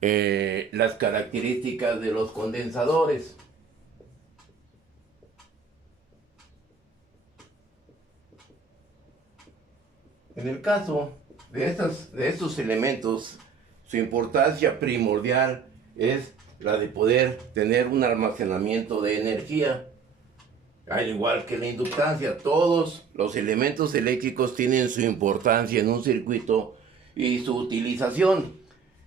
las características de los condensadores. En el caso de estos elementos, su importancia primordial es la de poder tener un almacenamiento de energía. Al igual que la inductancia, todos los elementos eléctricos tienen su importancia en un circuito y su utilización.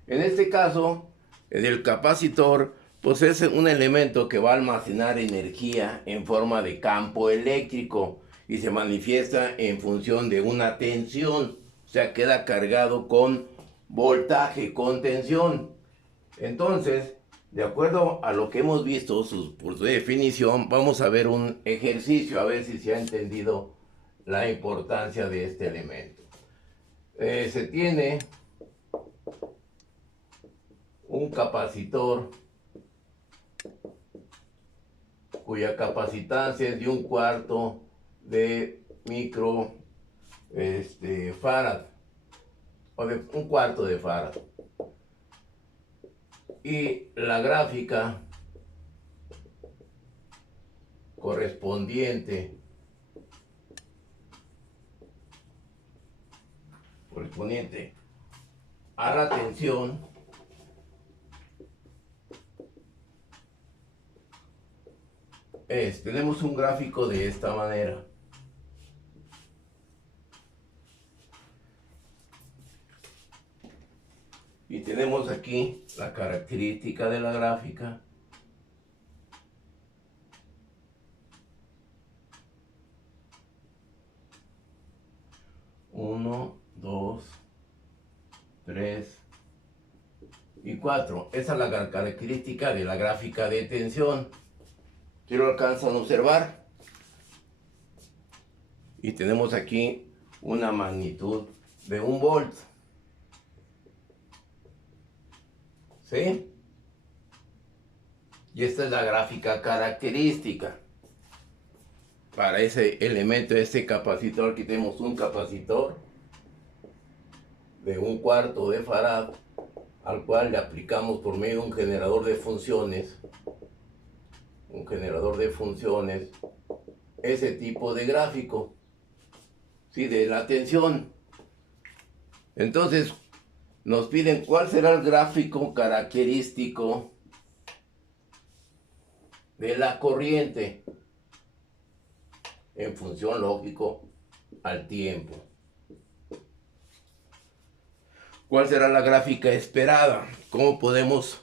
En este caso, en el capacitor, pues es un elemento que va a almacenar energía en forma de campo eléctrico y se manifiesta en función de una tensión, o sea, queda cargado con voltaje, con tensión. Entonces, de acuerdo a lo que hemos visto, por su definición, vamos a ver un ejercicio, a ver si se ha entendido la importancia de este elemento. Se tiene un capacitor cuya capacitancia es de 1/4 de micro farad, o de 1/4 de farad. Y la gráfica correspondiente a la tensión tenemos un gráfico de esta manera. Y tenemos aquí la característica de la gráfica. Uno, dos, tres y cuatro. Esa es la característica de la gráfica de tensión. ¿Sí lo alcanzan a observar? Y tenemos aquí una magnitud de 1 volt. ¿Sí? Y esta es la gráfica característica para ese elemento, este capacitor. Aquí tenemos un capacitor de 1/4 de farad al cual le aplicamos por medio de un generador de funciones ese tipo de gráfico, ¿sí? De la tensión. Entonces nos piden cuál será el gráfico característico de la corriente en función, lógico, al tiempo. ¿Cuál será la gráfica esperada? ¿Cómo podemos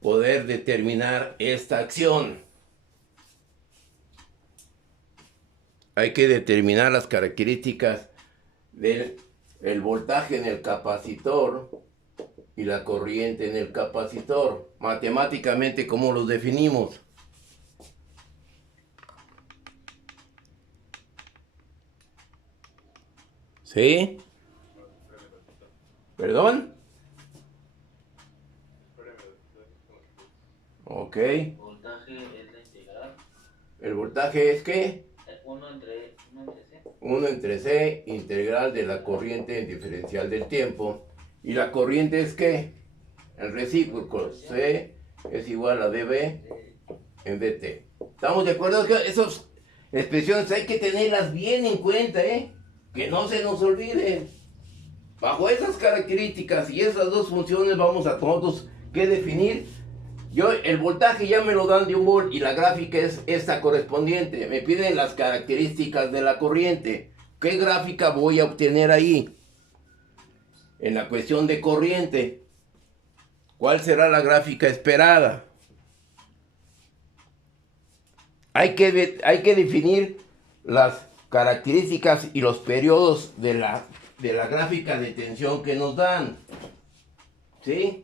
poder determinar esta acción? Hay que determinar las características del voltaje en el capacitor y la corriente en el capacitor. Matemáticamente, ¿cómo los definimos? ¿Sí? ¿Perdón? Ok. Voltaje es la integral. ¿El voltaje es qué? 1 entre C. 1 entre C, integral de la corriente en diferencial del tiempo. ¿Y la corriente es qué? El recíproco. C es igual a dB en dt. ¿Estamos de acuerdo? Que esas expresiones hay que tenerlas bien en cuenta, ¿eh? Que no se nos olviden. Bajo esas características y esas dos funciones vamos a todos que definir. Yo el voltaje ya me lo dan de 1 volt y la gráfica es esta correspondiente. Me piden las características de la corriente. ¿Qué gráfica voy a obtener ahí? En la cuestión de corriente, ¿cuál será la gráfica esperada? Hay que definir las características y los periodos de la gráfica de tensión que nos dan. ¿Sí?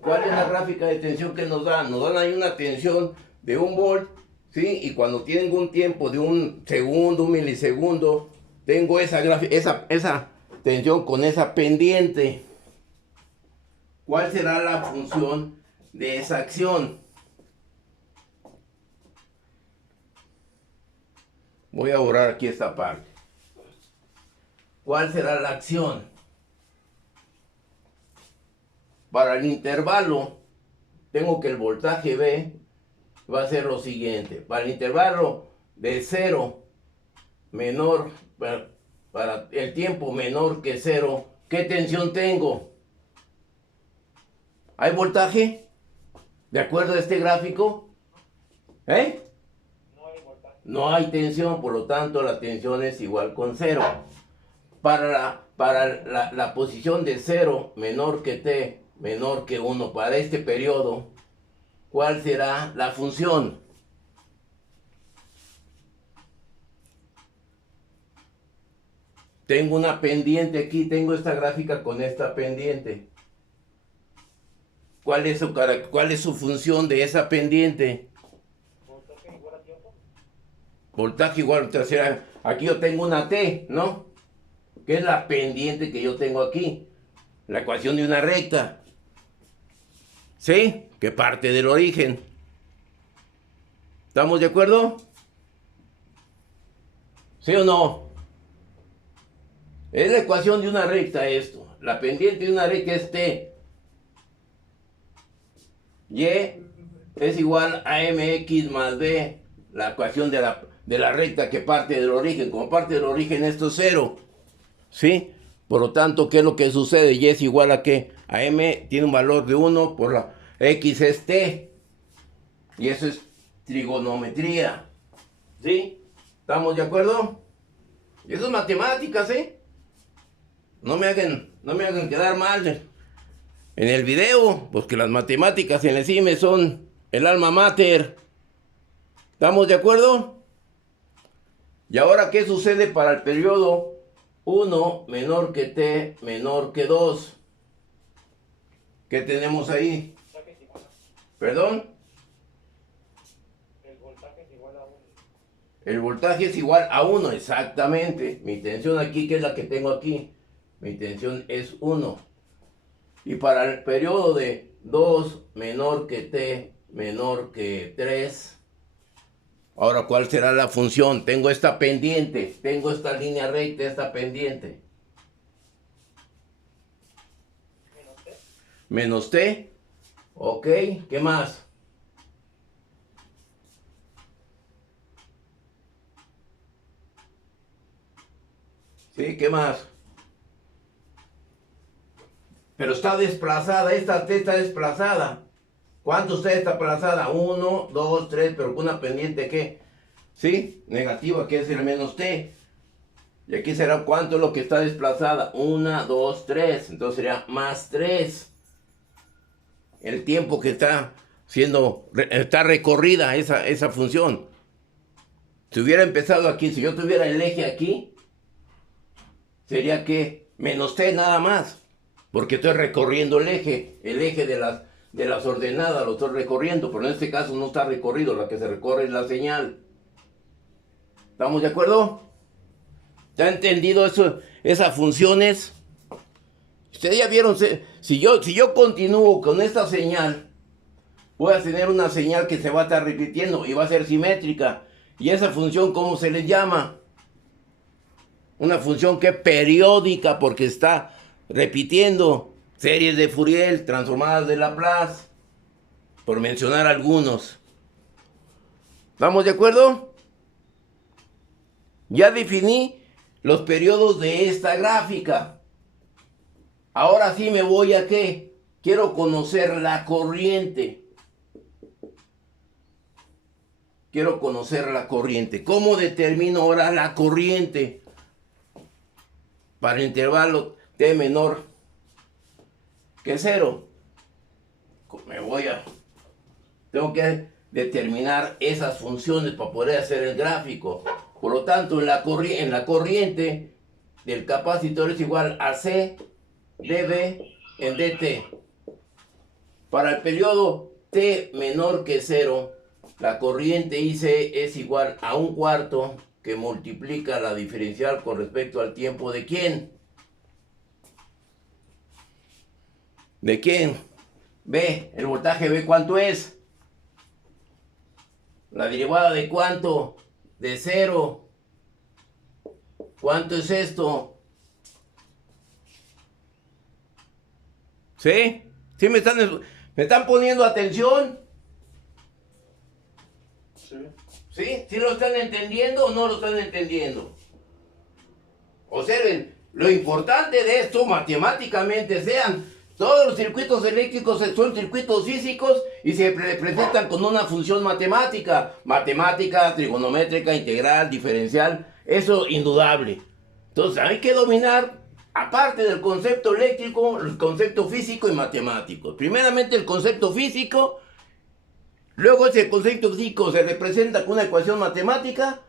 ¿Cuál es la gráfica de tensión que nos dan? Nos dan ahí una tensión de 1 volt, ¿sí? Y cuando tienen un tiempo de 1 segundo, 1 milisegundo, tengo esa tensión con esa pendiente. ¿Cuál será la función de esa acción? Voy a borrar aquí esta parte. ¿Cuál será la acción? para el intervalo, tengo que el voltaje B va a ser lo siguiente. Para el intervalo de 0 menor, para el tiempo menor que 0, ¿qué tensión tengo? ¿Hay voltaje? ¿De acuerdo a este gráfico? ¿Eh? No hay tensión, por lo tanto la tensión es igual con 0. Para la posición de 0 menor que t menor que 1 para este periodo, ¿cuál será la función? Tengo una pendiente aquí, tengo esta gráfica con esta pendiente. ¿Cuál es su función de esa pendiente? Voltaje igual a tiempo. Voltaje igual, o sea, aquí yo tengo una T, ¿no? Que es la pendiente que yo tengo aquí. La ecuación de una recta. ¿Sí? Que parte del origen. ¿Estamos de acuerdo? ¿Sí o no? Es la ecuación de una recta esto. La pendiente de una recta es T. Y es igual a mx más b, la ecuación de la recta que parte del origen. Como parte del origen esto es 0. ¿Sí? Por lo tanto, ¿qué es lo que sucede? Y es igual a ¿qué? A m tiene un valor de 1 por la x es t. Y eso es trigonometría. ¿Sí? ¿Estamos de acuerdo? Y eso es matemáticas, ¿eh? No me hagan quedar mal en el video, pues que las matemáticas en el CIME son el alma mater. ¿Estamos de acuerdo? Y ahora, ¿qué sucede para el periodo 1 menor que t menor que 2? ¿Qué tenemos ahí? ¿Perdón? El voltaje es igual a 1. El voltaje es igual a 1, exactamente. Mi tensión aquí, que es la que tengo aquí, mi tensión es 1. Y para el periodo de 2 menor que t menor que 3, ahora, ¿cuál será la función? Tengo esta pendiente, tengo esta línea recta, esta pendiente. Menos t. Menos t. Ok, ¿qué más? Sí, ¿qué más? Pero está desplazada, esta t está desplazada. ¿Cuánto está desplazada? 1, 2, 3, pero con una pendiente ¿qué? ¿Sí? Negativa, que es el menos t. Y aquí será cuánto es lo que está desplazada. 1, 2, 3. Entonces sería más 3. El tiempo que está recorrida esa función. Si hubiera empezado aquí, si yo tuviera el eje aquí, sería que menos t nada más. Porque estoy recorriendo el eje de las ordenadas, lo estoy recorriendo, pero en este caso no está recorrido, la que se recorre es la señal. ¿Estamos de acuerdo? ¿Ya han entendido eso, esas funciones? Ustedes ya vieron, si yo continúo con esta señal, voy a tener una señal que se va a estar repitiendo y va a ser simétrica. ¿Y esa función cómo se le llama? Una función que es periódica porque está repitiendo series de Fourier, transformadas de Laplace, por mencionar algunos. ¿Estamos de acuerdo? Ya definí los periodos de esta gráfica. Ahora sí me voy a ¿qué? Quiero conocer la corriente. Quiero conocer la corriente. ¿Cómo determino ahora la corriente? Para el intervalo t menor que 0. Tengo que determinar esas funciones para poder hacer el gráfico. Por lo tanto, en la corriente del capacitor es igual a C dB en dt. Para el periodo t menor que 0, la corriente IC es igual a 1/4 que multiplica la diferencial con respecto al tiempo de ¿quién? ¿De quién? B. ¿El voltaje B cuánto es? ¿La derivada de cuánto? De 0. ¿Cuánto es esto? ¿Sí? ¿Sí me están poniendo atención? Sí. ¿Sí? ¿Sí lo están entendiendo o no lo están entendiendo? Observen, lo importante de esto matemáticamente sean, todos los circuitos eléctricos son circuitos físicos y se representan con una función matemática, trigonométrica, integral, diferencial, eso indudable. Entonces hay que dominar, aparte del concepto eléctrico, el concepto físico y matemático. Primeramente el concepto físico, luego ese concepto físico se representa con una ecuación matemática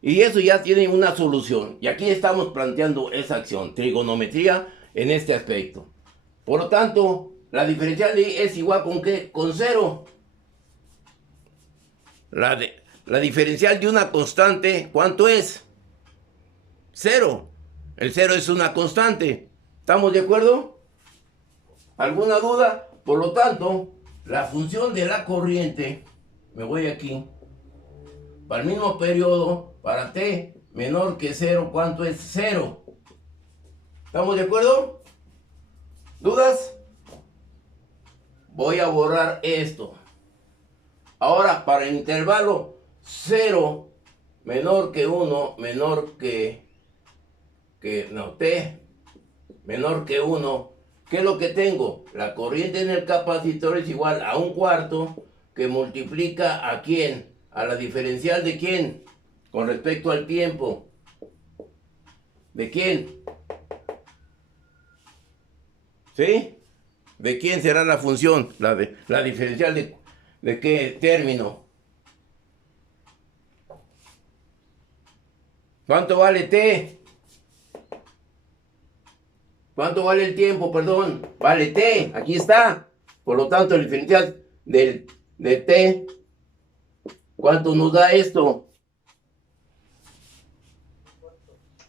y eso ya tiene una solución. Y aquí estamos planteando esa acción, trigonometría en este aspecto. Por lo tanto, la diferencial es igual con ¿qué? Con cero. La diferencial de una constante, ¿cuánto es? Cero. El cero es una constante. ¿Estamos de acuerdo? ¿Alguna duda? Por lo tanto, la función de la corriente, me voy aquí, para el mismo periodo, para t menor que cero, ¿cuánto es? Cero. ¿Estamos de acuerdo? ¿Dudas? Voy a borrar esto. Ahora, para el intervalo 0 menor que 1, menor que t menor que 1, ¿qué es lo que tengo? La corriente en el capacitor es igual a 1/4 que multiplica ¿a quién? A la diferencial de quién, con respecto al tiempo. ¿De quién? ¿Sí? ¿De quién será la función? La diferencial de qué término. ¿Cuánto vale t? ¿Cuánto vale el tiempo? Perdón. Vale t. Aquí está. Por lo tanto, el diferencial de t, ¿cuánto nos da esto?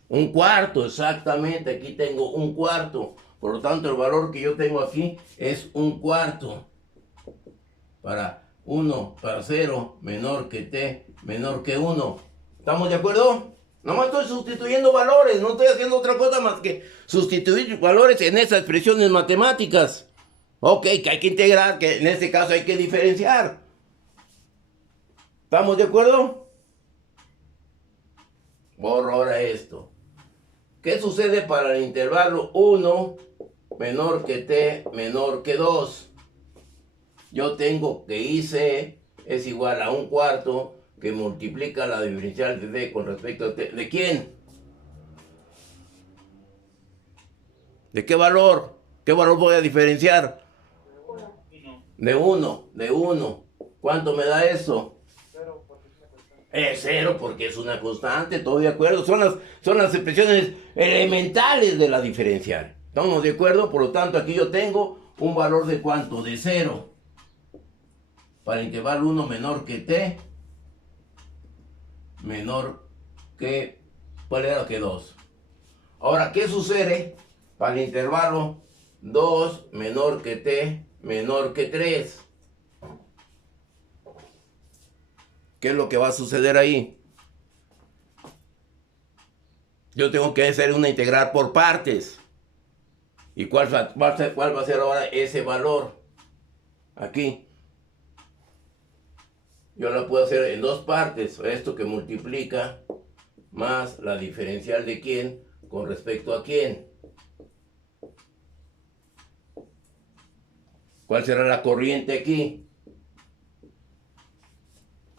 1/4, exactamente. Aquí tengo 1/4. Por lo tanto, el valor que yo tengo aquí es 1/4. Para 0, menor que t, menor que 1. ¿Estamos de acuerdo? Nomás estoy sustituyendo valores, no estoy haciendo otra cosa más que sustituir valores en esas expresiones matemáticas. Ok, que hay que integrar, que en este caso hay que diferenciar. ¿Estamos de acuerdo? Borro ahora esto. ¿Qué sucede para el intervalo 1 menor que t menor que 2? Yo tengo que IC es igual a 1/4 que multiplica la diferencial de t con respecto a t. ¿De quién? ¿De qué valor? ¿Qué valor voy a diferenciar? De 1. ¿Cuánto me da eso? Es 0 porque es una constante, todo de acuerdo. Son las expresiones elementales de la diferencial. ¿Estamos de acuerdo? Por lo tanto, aquí yo tengo un valor de ¿cuánto? De 0. Para intervalo 1 menor que t, menor que, ¿cuál era? Que 2. Ahora, ¿qué sucede para el intervalo 2 menor que t, menor que 3? ¿Qué es lo que va a suceder ahí? Yo tengo que hacer una integral por partes. ¿Y cuál va a ser ahora ese valor? Aquí. Yo la puedo hacer en dos partes. Esto que multiplica más la diferencial de quién con respecto a quién. ¿Cuál será la corriente aquí?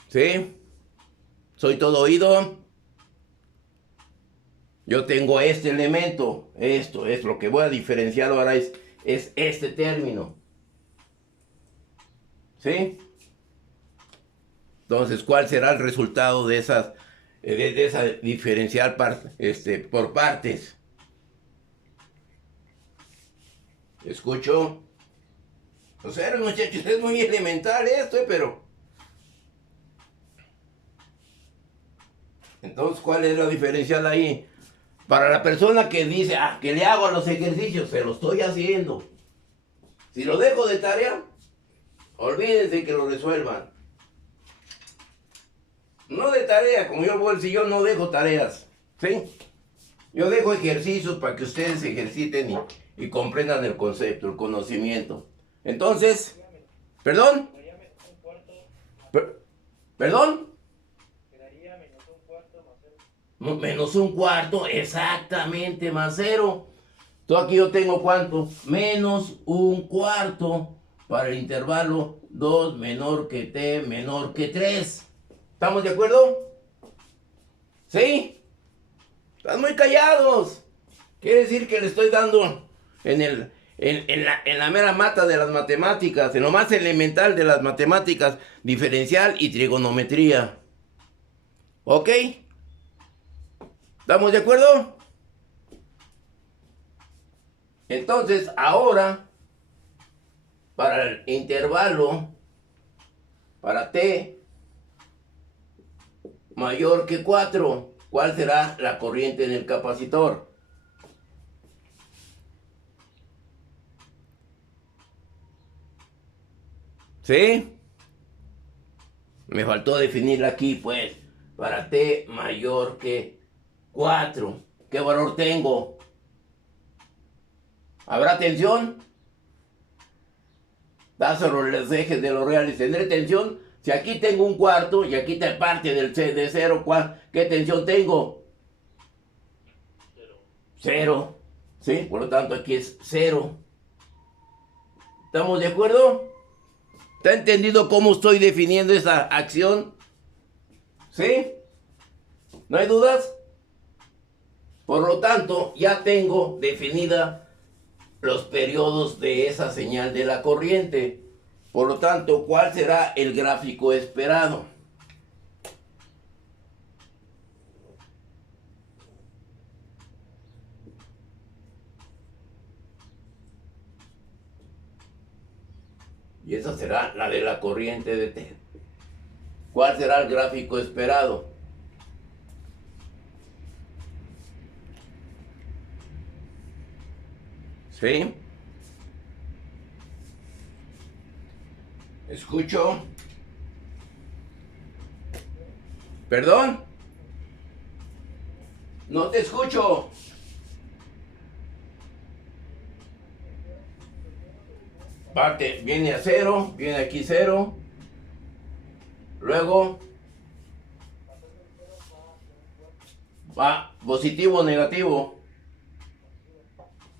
¿Sí? ¿Soy todo oído? Yo tengo este elemento, esto es lo que voy a diferenciar ahora, es este término. ¿Sí? Entonces, ¿cuál será el resultado de esa diferencial por partes? ¿Escucho? O sea, muchachos, es muy elemental esto, pero... Entonces, ¿cuál es la diferencial ahí? Para la persona que dice, que le hago a los ejercicios, se lo estoy haciendo. Si lo dejo de tarea, olvídense que lo resuelvan. No de tarea, como yo voy al sillón, no dejo tareas. ¿Sí? Yo dejo ejercicios para que ustedes se ejerciten y comprendan el concepto, el conocimiento. Entonces, ¿perdón? Quedaría menos un cuarto más ¿Perdón? quedaría menos un cuarto más cero. Menos un cuarto, exactamente, más cero. Entonces aquí yo tengo ¿cuánto? Menos un cuarto para el intervalo 2 menor que t menor que 3. ¿Estamos de acuerdo? ¿Sí? Están muy callados. Quiere decir que le estoy dando en la mera mata de las matemáticas, en lo más elemental de las matemáticas, diferencial y trigonometría. ¿Ok? ¿Estamos de acuerdo? Entonces, ahora, para el intervalo, para t mayor que 4, ¿cuál será la corriente en el capacitor? ¿Sí? Me faltó definirla aquí, pues. Para t mayor que 4. ¿Qué valor tengo? ¿Habrá tensión? Da sobre los ejes de los reales. ¿Tendré tensión? Si aquí tengo un cuarto y aquí te parte de 0, ¿qué tensión tengo? 0. ¿Sí? Por lo tanto aquí es 0. ¿Estamos de acuerdo? ¿Está entendido cómo estoy definiendo esa acción? ¿Sí? ¿No hay dudas? Por lo tanto, ya tengo definida los periodos de esa señal de la corriente. Por lo tanto, ¿cuál será el gráfico esperado? Y esa será la de la corriente de T. ¿Cuál será el gráfico esperado? ¿Sí? ¿Escucho? ¿Perdón? No te escucho. Parte, viene a 0, viene aquí 0. Luego va positivo o negativo.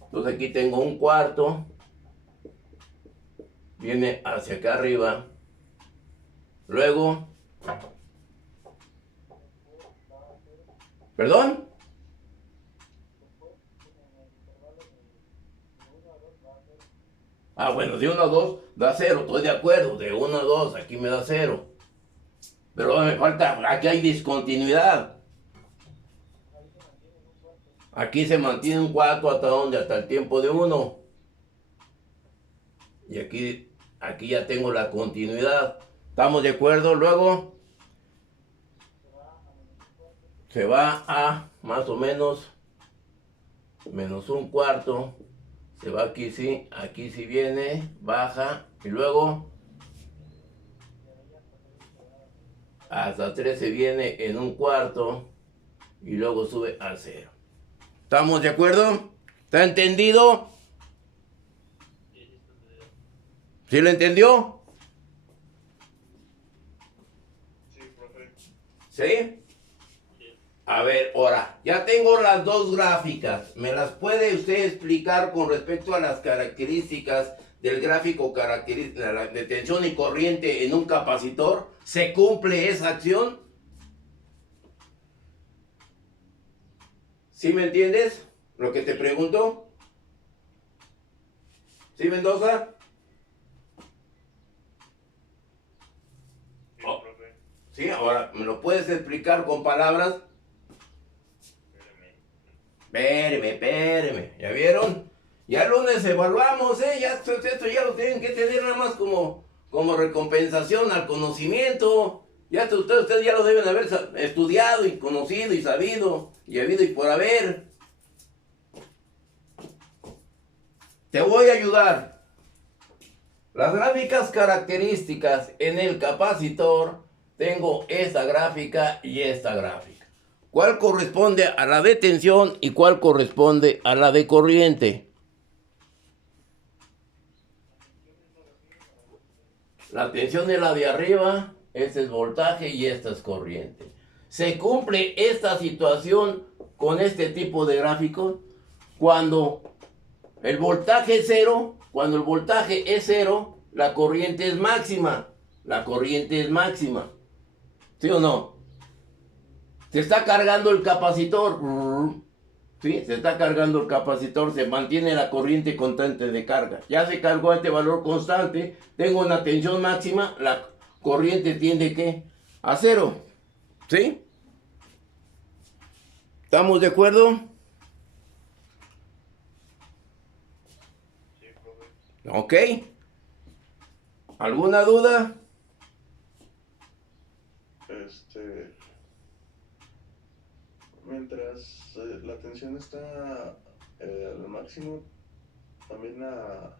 Entonces aquí tengo un cuarto. Viene hacia acá arriba. Luego. ¿Perdón? Ah, bueno, de 1 a 2 da 0, estoy de acuerdo. De 1 a 2, aquí me da 0. Pero me falta, aquí hay discontinuidad. Aquí se mantiene un cuarto hasta donde, hasta el tiempo de 1. Y aquí ya tengo la continuidad. ¿Estamos de acuerdo? Luego se va a más o menos menos un cuarto. Se va aquí sí viene, baja y luego hasta 3 se viene en un cuarto y luego sube a 0. ¿Estamos de acuerdo? ¿Está entendido? ¿Sí lo entendió? Sí, profe. ¿Sí? A ver, ahora, ya tengo las dos gráficas. ¿Me las puede usted explicar con respecto a las características del gráfico de tensión y corriente en un capacitor? ¿Se cumple esa acción? ¿Sí me entiendes lo que te pregunto? ¿Sí, Mendoza? Sí, Oh. profe. Sí, ahora, ¿me lo puedes explicar con palabras? Espéreme. ¿Ya vieron? Ya el lunes evaluamos, ya esto ya lo tienen que tener nada más como recompensación al conocimiento. Ya ustedes ya lo deben haber estudiado y conocido y sabido y habido y por haber. Te voy a ayudar. Las gráficas características en el capacitor, tengo esta gráfica y esta gráfica. ¿Cuál corresponde a la de tensión y cuál corresponde a la de corriente? La tensión es la de arriba, este es voltaje y esta es corriente. Se cumple esta situación con este tipo de gráficos cuando el voltaje es cero. Cuando el voltaje es cero, la corriente es máxima. La corriente es máxima. ¿Sí o no? Se está cargando el capacitor. ¿Sí? Se está cargando el capacitor. Se mantiene la corriente constante de carga. Ya se cargó este valor constante. Tengo una tensión máxima. La corriente tiende ¿qué? A cero. ¿Sí? ¿Estamos de acuerdo? Sí, profe. Ok. ¿Alguna duda? Mientras la tensión está al máximo, también la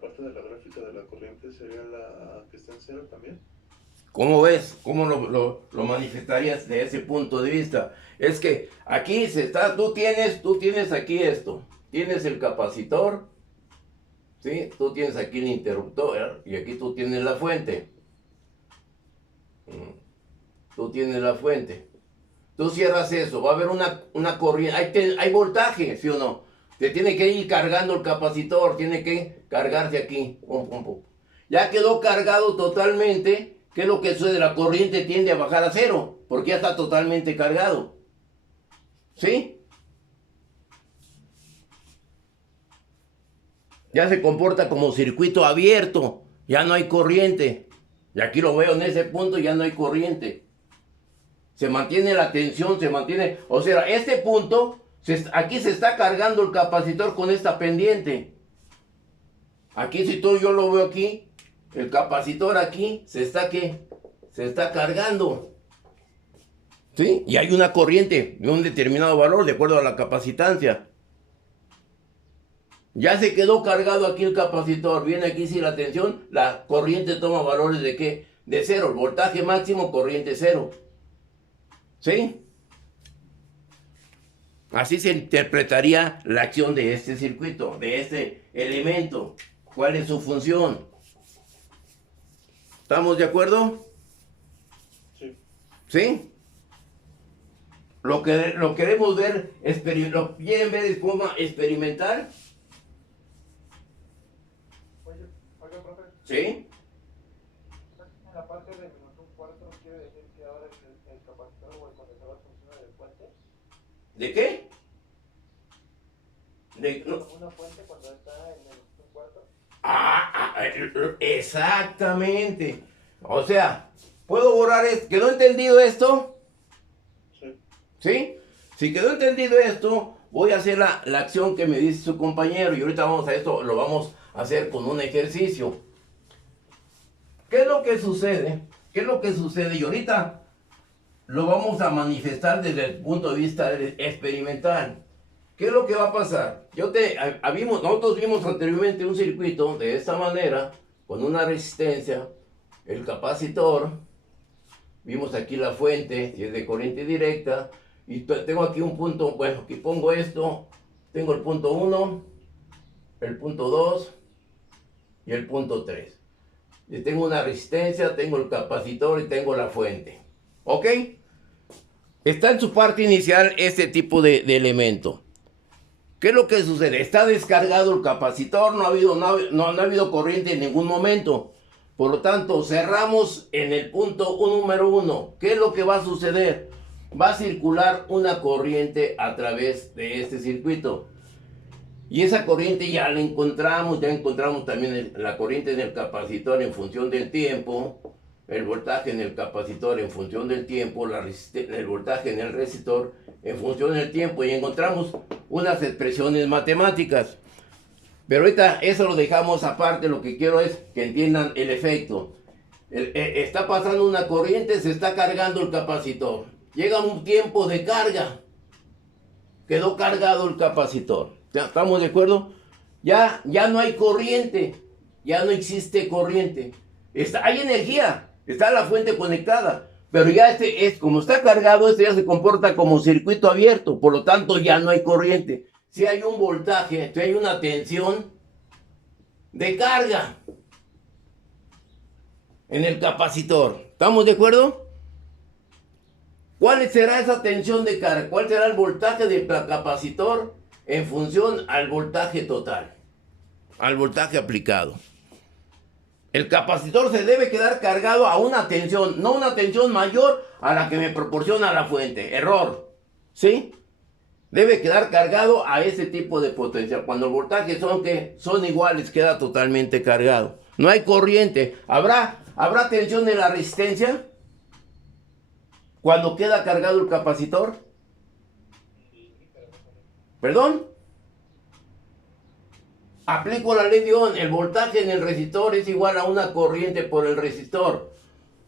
parte de la gráfica de la corriente sería la que está en cero también. ¿Cómo ves? ¿Cómo lo manifestarías de ese punto de vista? Es que aquí tú tienes aquí esto. Tienes el capacitor, ¿sí? Tú tienes aquí el interruptor y aquí tú tienes la fuente. Tú tienes la fuente. Tú cierras eso, va a haber una corriente, hay voltaje, ¿sí o no? Te tiene que ir cargando el capacitor, tiene que cargarse aquí. Pum, pum, pum. Ya quedó cargado totalmente. ¿Qué es lo que sucede? La corriente tiende a bajar a cero, porque ya está totalmente cargado. ¿Sí? Ya se comporta como circuito abierto, ya no hay corriente. Y aquí lo veo en ese punto, ya no hay corriente. Se mantiene la tensión, se mantiene... O sea, este punto, aquí se está cargando el capacitor con esta pendiente. Aquí si yo lo veo aquí, el capacitor aquí se está cargando. ¿Sí? Y hay una corriente de un determinado valor de acuerdo a la capacitancia. Ya se quedó cargado aquí el capacitor. Viene aquí si la tensión, la corriente toma valores de ¿qué? De cero. El voltaje máximo, corriente cero. ¿Sí? Así se interpretaría la acción de este circuito, de este elemento. ¿Cuál es su función? ¿Estamos de acuerdo? Sí. ¿Sí? Lo queremos ver, ¿lo quieren ver de forma experimental? Oiga, profe, ¿Sí? en la parte de minuto un cuarto quiere decir que ahora el capacitor o el condensador funciona de fuente. ¿De qué? Una fuente cuando está en el un cuarto. Exactamente. O sea, ¿puedo borrar esto? ¿Quedó entendido esto? Sí. ¿Sí? Si quedó entendido esto, voy a hacer la acción que me dice su compañero. Y ahorita vamos a esto, lo vamos a hacer con un ejercicio. ¿Qué es lo que sucede? ¿Qué es lo que sucede? Y ahorita lo vamos a manifestar desde el punto de vista experimental. ¿Qué es lo que va a pasar? Nosotros vimos anteriormente un circuito de esta manera, con una resistencia, el capacitor, vimos aquí la fuente, si es de corriente directa, y tengo aquí un punto, bueno, aquí pongo esto, tengo el punto 1, el punto 2 y el punto 3. Y tengo una resistencia, tengo el capacitor y tengo la fuente. ¿Ok? Está en su parte inicial este tipo de elemento. ¿Qué es lo que sucede? Está descargado el capacitor, no ha habido corriente en ningún momento. Por lo tanto, cerramos en el punto número 1. ¿Qué es lo que va a suceder? Va a circular una corriente a través de este circuito. Y esa corriente ya encontramos también la corriente en el capacitor en función del tiempo, el voltaje en el capacitor en función del tiempo, el voltaje en el resistor en función del tiempo, y encontramos unas expresiones matemáticas. Pero ahorita eso lo dejamos aparte, lo que quiero es que entiendan el efecto. Está pasando una corriente, se está cargando el capacitor. Llega un tiempo de carga, quedó cargado el capacitor. ¿Ya estamos de acuerdo? Ya no hay corriente, ya no existe corriente. Hay energía, está la fuente conectada, pero ya como está cargado, ya se comporta como circuito abierto, por lo tanto ya no hay corriente. Si hay un voltaje, si hay una tensión de carga. en el capacitor. ¿Estamos de acuerdo? ¿Cuál será esa tensión de carga? ¿Cuál será el voltaje del capacitor en función al voltaje total? Al voltaje aplicado. El capacitor se debe quedar cargado a una tensión, no una tensión mayor a la que me proporciona la fuente. Error. ¿Sí? Debe quedar cargado a ese tipo de potencial. Cuando el voltaje son iguales, queda totalmente cargado. No hay corriente. ¿Habrá tensión en la resistencia cuando queda cargado el capacitor? ¿Perdón? Aplico la ley de Ohm. El voltaje en el resistor es igual a una corriente por el resistor.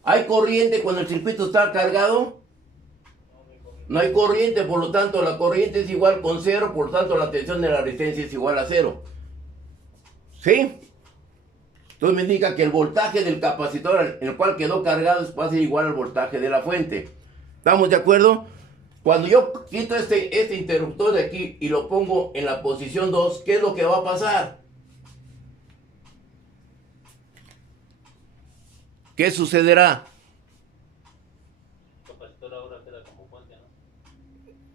¿Hay corriente cuando el circuito está cargado? No hay corriente, por lo tanto la corriente es igual con cero, por lo tanto la tensión de la resistencia es igual a cero. ¿Sí? Entonces me indica que el voltaje del capacitor en el cual quedó cargado va a ser igual al voltaje de la fuente. ¿Estamos de acuerdo? Cuando yo quito este interruptor de aquí y lo pongo en la posición 2, ¿qué es lo que va a pasar? ¿Qué sucederá? El capacitor ahora queda como fuente,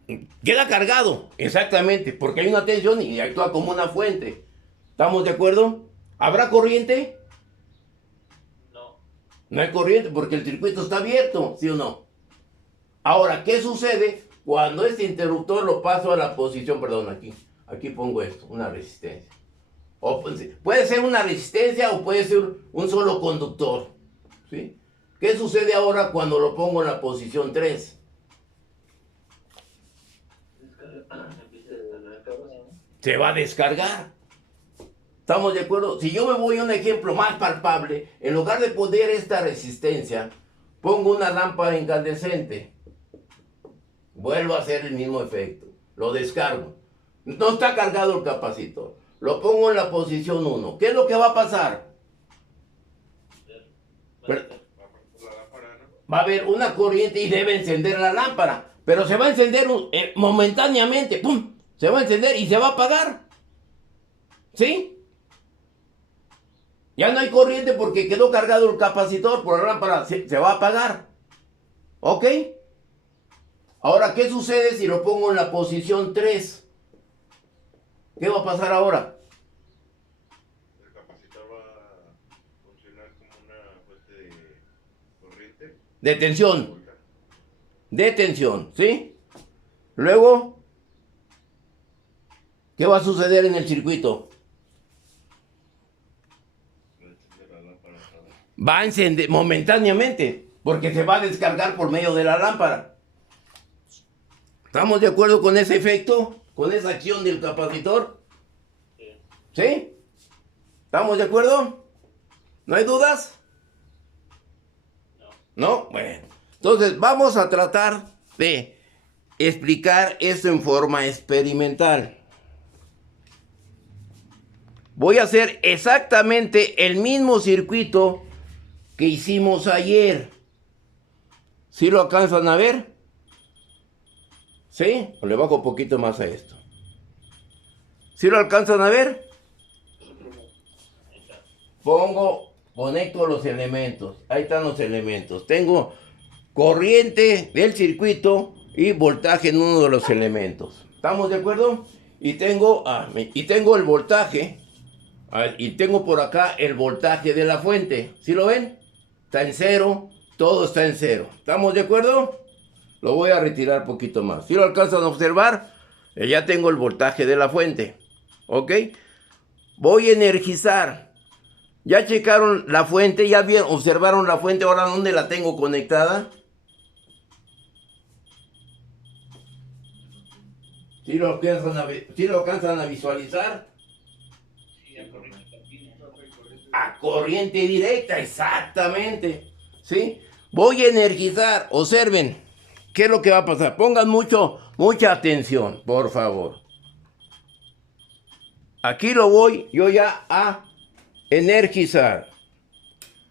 ¿no? Queda cargado, exactamente, porque hay una tensión y actúa como una fuente. ¿Estamos de acuerdo? ¿Habrá corriente? No. No hay corriente porque el circuito está abierto, ¿sí o no? Ahora, ¿qué sucede cuando este interruptor lo paso a la posición, perdón, aquí pongo esto, una resistencia. O puede ser una resistencia o puede ser un solo conductor, ¿sí? ¿Qué sucede ahora cuando lo pongo en la posición 3? Empieza a descargar. Se va a descargar. ¿Estamos de acuerdo? Si yo me voy a un ejemplo más palpable, en lugar de poner esta resistencia, pongo una lámpara incandescente. Vuelvo a hacer el mismo efecto. Lo descargo. No está cargado el capacitor. Lo pongo en la posición 1. ¿Qué es lo que va a pasar? Va a haber una corriente y debe encender la lámpara. Pero se va a encender momentáneamente. ¡Pum! Se va a encender y se va a apagar. ¿Sí? Ya no hay corriente porque quedó cargado el capacitor por la lámpara. Se va a apagar. ¿Ok? Ahora, ¿qué sucede si lo pongo en la posición 3? ¿Qué va a pasar ahora? El capacitor va a funcionar como una fuente de corriente. De tensión. De tensión, ¿sí? Luego, ¿qué va a suceder en el circuito? Va a encender momentáneamente, porque se va a descargar por medio de la lámpara. ¿Estamos de acuerdo con ese efecto? ¿Con esa acción del capacitor? Sí. ¿Sí? ¿Estamos de acuerdo? ¿No hay dudas? ¿No? Bueno. Entonces vamos a tratar de explicar esto en forma experimental. Voy a hacer exactamente el mismo circuito que hicimos ayer. ¿Sí lo alcanzan a ver? ¿Sí? O le bajo un poquito más a esto. ¿Sí lo alcanzan a ver? Conecto los elementos. Ahí están los elementos. Tengo corriente del circuito y voltaje en uno de los elementos. ¿Estamos de acuerdo? Y tengo el voltaje. Y tengo por acá el voltaje de la fuente. ¿Sí lo ven? Está en cero. Todo está en cero. ¿Estamos de acuerdo? Lo voy a retirar un poquito más. ¿Sí lo alcanzan a observar? Ya tengo el voltaje de la fuente. ¿Ok? Voy a energizar. ¿Ya checaron la fuente? ¿Ya observaron la fuente? Ahora, ¿dónde la tengo conectada? ¿Sí lo alcanzan a visualizar? A corriente directa, exactamente. ¿Sí? Voy a energizar. Observen. ¿Qué es lo que va a pasar? Pongan mucha atención, por favor. Aquí lo voy yo ya a energizar.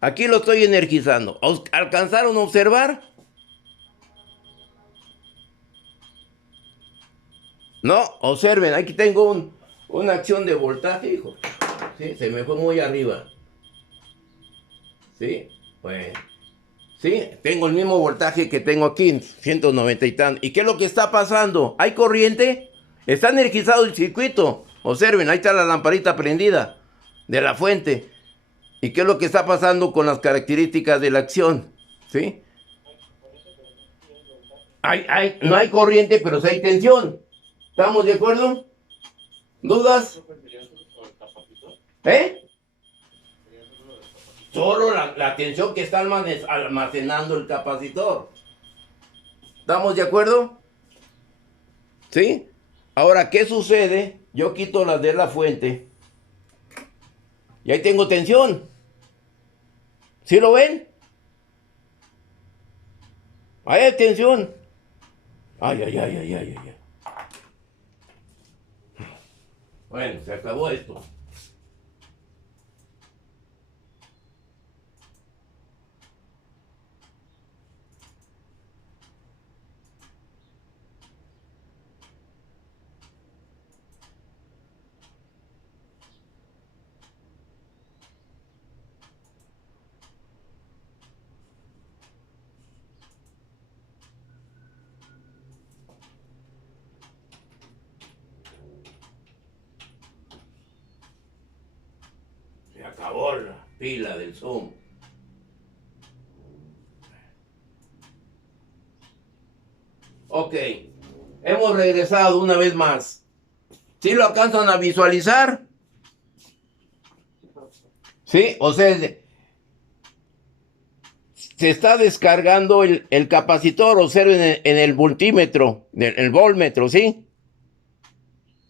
Aquí lo estoy energizando. ¿Alcanzaron a observar? No, observen, aquí tengo una acción de voltaje, hijo. ¿Sí? Se me fue muy arriba. ¿Sí? Bueno, sí, tengo el mismo voltaje que tengo aquí, 190 y tanto. ¿Y qué es lo que está pasando? ¿Hay corriente? Está energizado el circuito. Observen, ahí está la lamparita prendida de la fuente. ¿Y qué es lo que está pasando con las características de la acción? ¿Sí? No hay corriente, pero sí hay tensión. ¿Estamos de acuerdo? ¿Dudas? ¿Eh? Solo la tensión que está almacenando el capacitor. ¿Estamos de acuerdo? ¿Sí? Ahora, ¿qué sucede? Yo quito las de la fuente. Y ahí tengo tensión. ¿Sí lo ven? Ahí hay tensión. Ay, ay, ay, ay, ay, ay. Bueno, se acabó esto. Se acabó la pila del Zoom. Ok, hemos regresado una vez más. ¿Sí lo alcanzan a visualizar? Sí, o sea, se está descargando el capacitor, observen en el voltímetro, el voltmetro, ¿sí?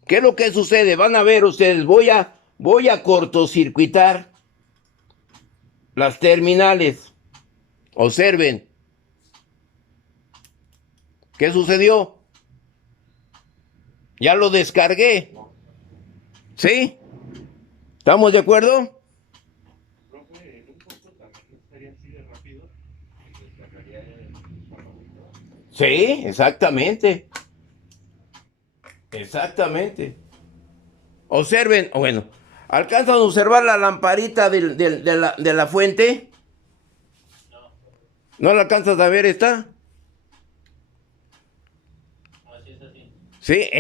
¿Qué es lo que sucede? Van a ver ustedes, voy a cortocircuitar las terminales. Observen. ¿Qué sucedió? Ya lo descargué. ¿Sí? ¿Estamos de acuerdo? Profe, en un punto también estaría así de rápido y descargaría el capacitor. Sí, exactamente. Exactamente. Observen, bueno, ¿alcanzan a observar la lamparita de la fuente? ¿No la alcanzas a ver esta? Así es así. Sí,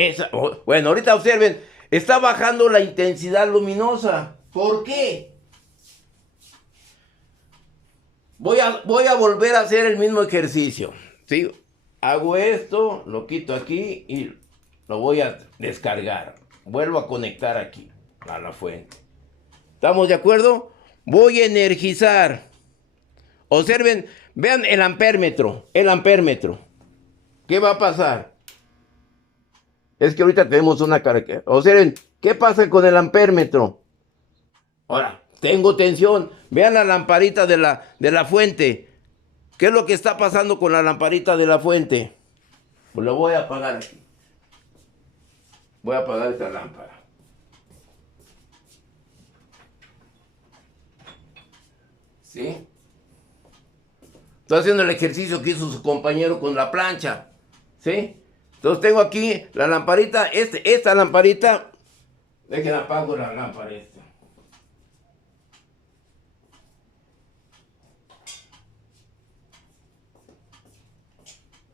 bueno, ahorita observen, está bajando la intensidad luminosa. ¿Por qué? Voy a volver a hacer el mismo ejercicio. ¿Sí? Hago esto, lo quito aquí y lo voy a descargar. Vuelvo a conectar aquí a la fuente. ¿Estamos de acuerdo? Voy a energizar. Observen, vean el ampérmetro. El ampérmetro. ¿Qué va a pasar? Es que ahorita tenemos una característica. Observen, ¿qué pasa con el ampérmetro? Ahora, tengo tensión. Vean la lamparita de la fuente. ¿Qué es lo que está pasando con la lamparita de la fuente? Pues lo voy a apagar aquí. Voy a apagar esta lámpara. ¿Sí? Estoy haciendo el ejercicio que hizo su compañero con la plancha. ¿Sí? Entonces tengo aquí la lamparita, esta lamparita. Dejen apago la lámpara esta.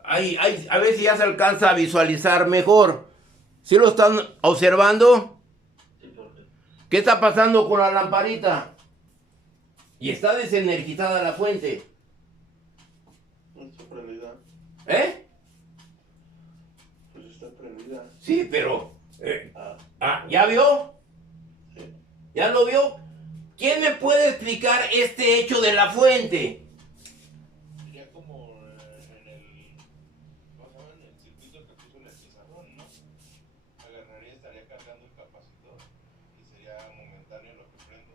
A ver si ya se alcanza a visualizar mejor. ¿Sí lo están observando? Sí, profe. ¿Qué está pasando con la lamparita? Y está desenergizada la fuente. No está prendida. ¿Eh? Pues está prendida. Sí, pero... ¿ya vio? Sí. ¿Ya lo vio? ¿Quién me puede explicar este hecho de la fuente? Sería como en el... ¿Cómo se llama? En el circuito que puso en el pizarrón, ¿no? Agarraría, estaría cargando el capacitor y sería momentáneo lo que prende.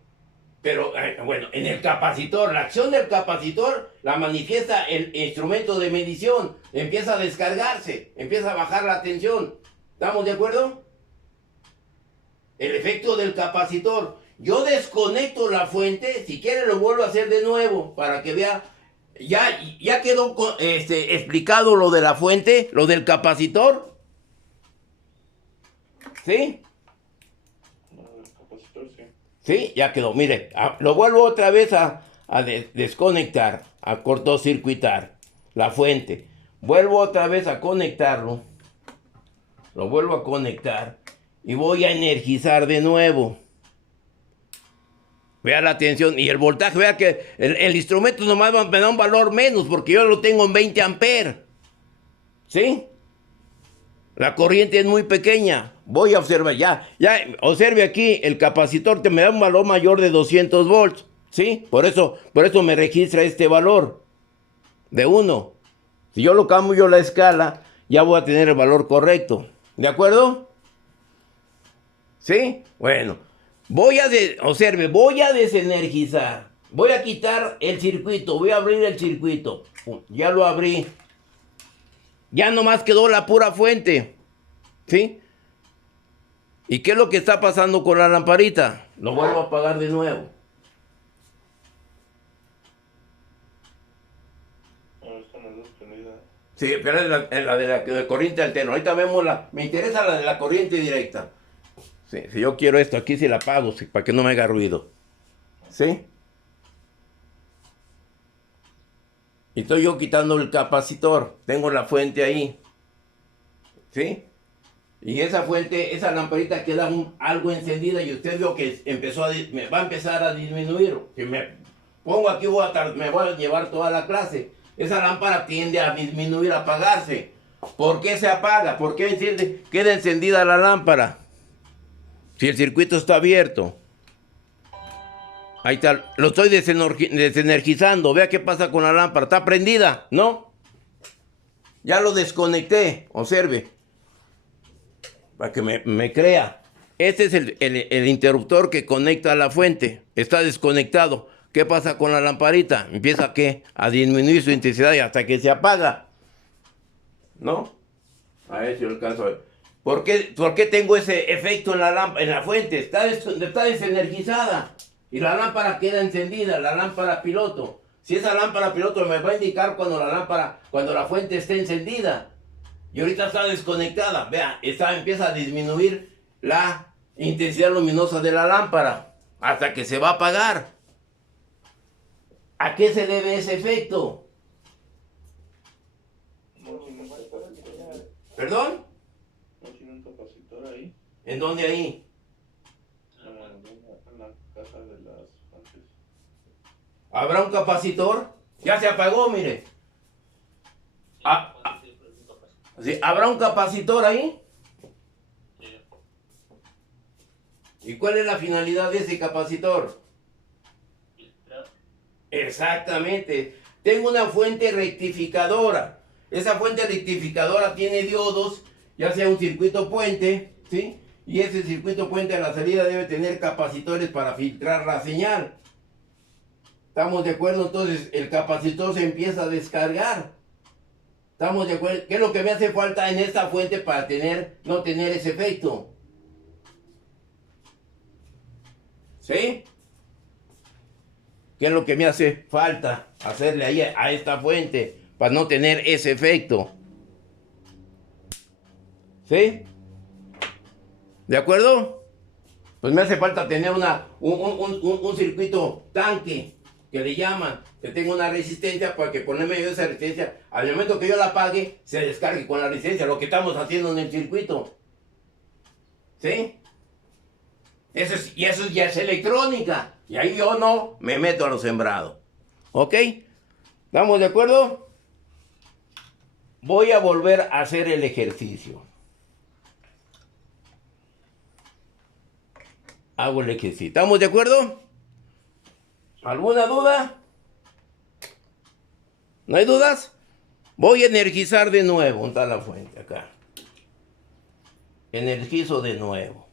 Pero, bueno, en el capacitor, la acción del capacitor la manifiesta el instrumento de medición. Empieza a descargarse, empieza a bajar la tensión. ¿Estamos de acuerdo? El efecto del capacitor. Yo desconecto la fuente, si quiere lo vuelvo a hacer de nuevo para que vea. Ya quedó explicado lo de la fuente, lo del capacitor. ¿Sí? No, el capacitor sí. Sí, ya quedó. Mire, lo vuelvo otra vez a a desconectar, a cortocircuitar la fuente. Vuelvo otra vez a conectarlo. Lo vuelvo a conectar y voy a energizar de nuevo. Vea la tensión y el voltaje. Vea que el instrumento nomás me da un valor menos porque yo lo tengo en 20 amperes. ¿Sí? La corriente es muy pequeña. Voy a observar. Ya observe aquí. El capacitor me da un valor mayor de 200 volts. ¿Sí? Por eso me registra este valor de 1. Si yo lo cambio la escala, ya voy a tener el valor correcto. ¿De acuerdo? ¿Sí? Bueno. Observe, voy a desenergizar. Voy a quitar el circuito. Voy a abrir el circuito. Ya lo abrí. Ya nomás quedó la pura fuente. ¿Sí? ¿Y qué es lo que está pasando con la lamparita? Lo vuelvo a apagar de nuevo. Sí, pero es la de la corriente alterna. Ahorita vemos me interesa la de la corriente directa. Sí, si yo quiero esto, aquí sí la apago, sí, para que no me haga ruido. ¿Sí? Y estoy yo quitando el capacitor. Tengo la fuente ahí. ¿Sí? Y esa fuente, esa lamparita queda algo encendida y usted vio que me va a empezar a disminuir. Si me pongo aquí, me voy a llevar toda la clase. Esa lámpara tiende a disminuir, a apagarse. ¿Por qué se apaga? ¿Por qué queda encendida la lámpara? Si el circuito está abierto. Ahí está, lo estoy desenergizando. Vea qué pasa con la lámpara. ¿Está prendida? ¿No? Ya lo desconecté. Observe. Para que me crea. Este es el interruptor que conecta a la fuente. Está desconectado. ¿Qué pasa con la lamparita? Empieza a disminuir su intensidad y hasta que se apaga. ¿No? A ver si yo alcanzo a ver. ¿Por qué tengo ese efecto en la fuente? Está desenergizada. Y la lámpara queda encendida, la lámpara piloto. Si esa lámpara piloto me va a indicar cuando la fuente esté encendida. Y ahorita está desconectada. Vea, empieza a disminuir la intensidad luminosa de la lámpara. Hasta que se va a apagar. ¿A qué se debe ese efecto? ¿Perdón? ¿No tiene un capacitor ahí? ¿En dónde ahí? En la casa de las fuentes. ¿Habrá un capacitor? Ya se apagó, mire. ¿Sí? ¿Habrá un capacitor ahí? ¿Y cuál es la finalidad de ese capacitor? Exactamente. Tengo una fuente rectificadora. Esa fuente rectificadora tiene diodos, ya sea un circuito puente, ¿sí? Y ese circuito puente a la salida debe tener capacitores para filtrar la señal. ¿Estamos de acuerdo? Entonces el capacitor se empieza a descargar. ¿Estamos de acuerdo? ¿Qué es lo que me hace falta en esta fuente para no tener ese efecto? ¿Sí? ¿Qué es lo que me hace falta hacerle ahí a esta fuente para no tener ese efecto? ¿Sí? ¿De acuerdo? Pues me hace falta tener un circuito tanque, que le llaman, que tenga una resistencia para que por medio de esa resistencia, al momento que yo la apague, se descargue con la resistencia, lo que estamos haciendo en el circuito. ¿Sí? Y eso ya es electrónica. Y ahí yo no me meto a lo sembrado. ¿Ok? ¿Estamos de acuerdo? Voy a volver a hacer el ejercicio. Hago el ejercicio. ¿Estamos de acuerdo? ¿Alguna duda? ¿No hay dudas? Voy a energizar de nuevo. ¿Dónde está la fuente? Acá. Energizo de nuevo.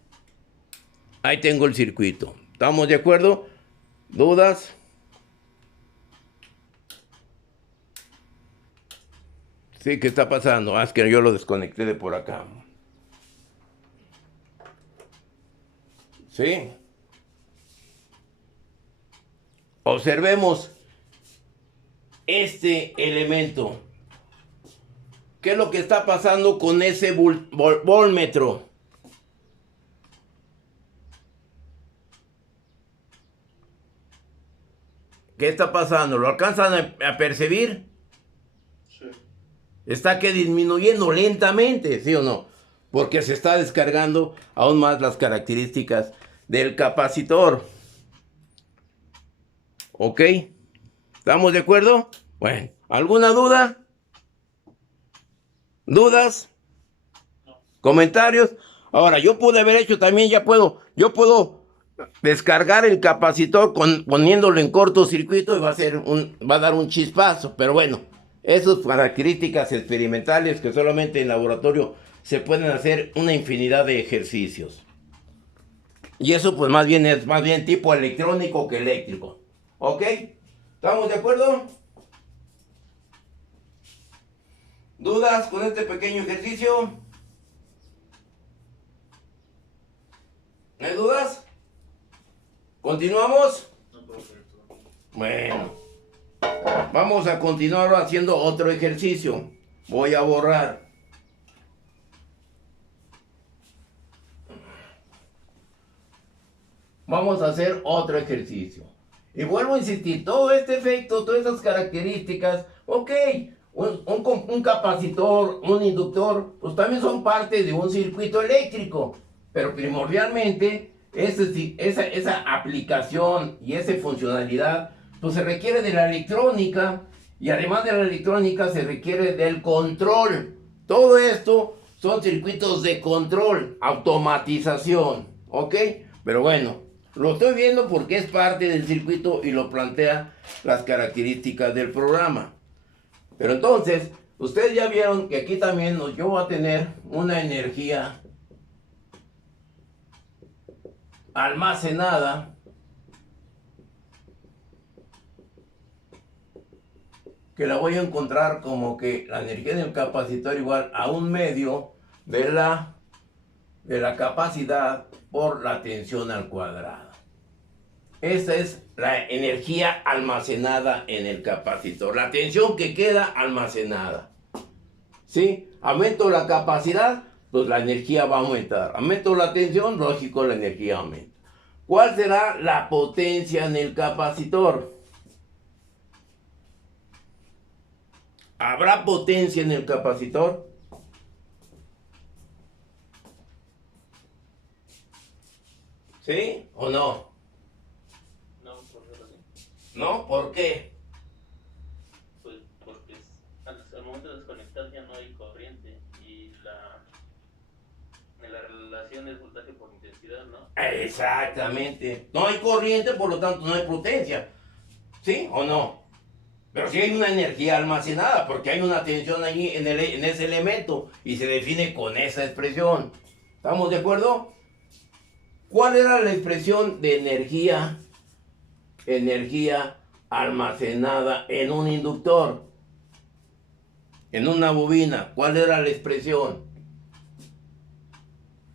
Ahí tengo el circuito. ¿Estamos de acuerdo? ¿Dudas? Sí, ¿qué está pasando? Ah, es que yo lo desconecté de por acá. ¿Sí? Observemos este elemento. ¿Qué es lo que está pasando con ese voltmetro? ¿Qué está pasando? ¿Lo alcanzan a percibir? Sí. Está que disminuyendo lentamente, ¿sí o no? Porque se está descargando aún más las características del capacitor. ¿Ok? ¿Estamos de acuerdo? Bueno, ¿alguna duda? ¿Dudas? ¿Comentarios? Ahora, yo pude haber hecho también, yo puedo descargar el capacitor poniéndolo en cortocircuito y va a dar un chispazo, pero bueno, esas características experimentales que solamente en laboratorio se pueden hacer una infinidad de ejercicios. Y eso pues es más bien tipo electrónico que eléctrico. ¿Ok? ¿Estamos de acuerdo? ¿Dudas con este pequeño ejercicio? ¿No hay dudas? ¿Continuamos? Bueno, vamos a continuar haciendo otro ejercicio. Voy a borrar. Vamos a hacer otro ejercicio. Y vuelvo a insistir, todo este efecto, todas estas características, ok, un capacitor, un inductor, pues también son parte de un circuito eléctrico. Pero primordialmente, esa aplicación y esa funcionalidad, pues se requiere de la electrónica, y además de la electrónica se requiere del control. Todo esto son circuitos de control, automatización, ¿ok? Pero bueno, lo estoy viendo porque es parte del circuito y lo plantea las características del programa. Pero entonces, ustedes ya vieron que aquí también yo voy a tener una energía almacenada que la voy a encontrar como que la energía del capacitor igual a un medio de la capacidad por la tensión al cuadrado. Esa es la energía almacenada en el capacitor, la tensión que queda almacenada. ¿Sí? Aumento la capacidad, pues la energía va a aumentar. Aumento la tensión, lógico, la energía aumenta. ¿Cuál será la potencia en el capacitor? ¿Habrá potencia en el capacitor? ¿Sí o no? No, por favor. ¿No? ¿Por qué? Pues porque al momento de desconectar ya no hay corriente y la relación es voltaje por intensidad, ¿no? Exactamente. No hay corriente, por lo tanto no hay potencia. ¿Sí o no? Pero sí hay una energía almacenada, porque hay una tensión allí en ese elemento y se define con esa expresión. ¿Estamos de acuerdo? ¿Cuál era la expresión de energía? Energía almacenada en un inductor, en una bobina. ¿Cuál era la expresión?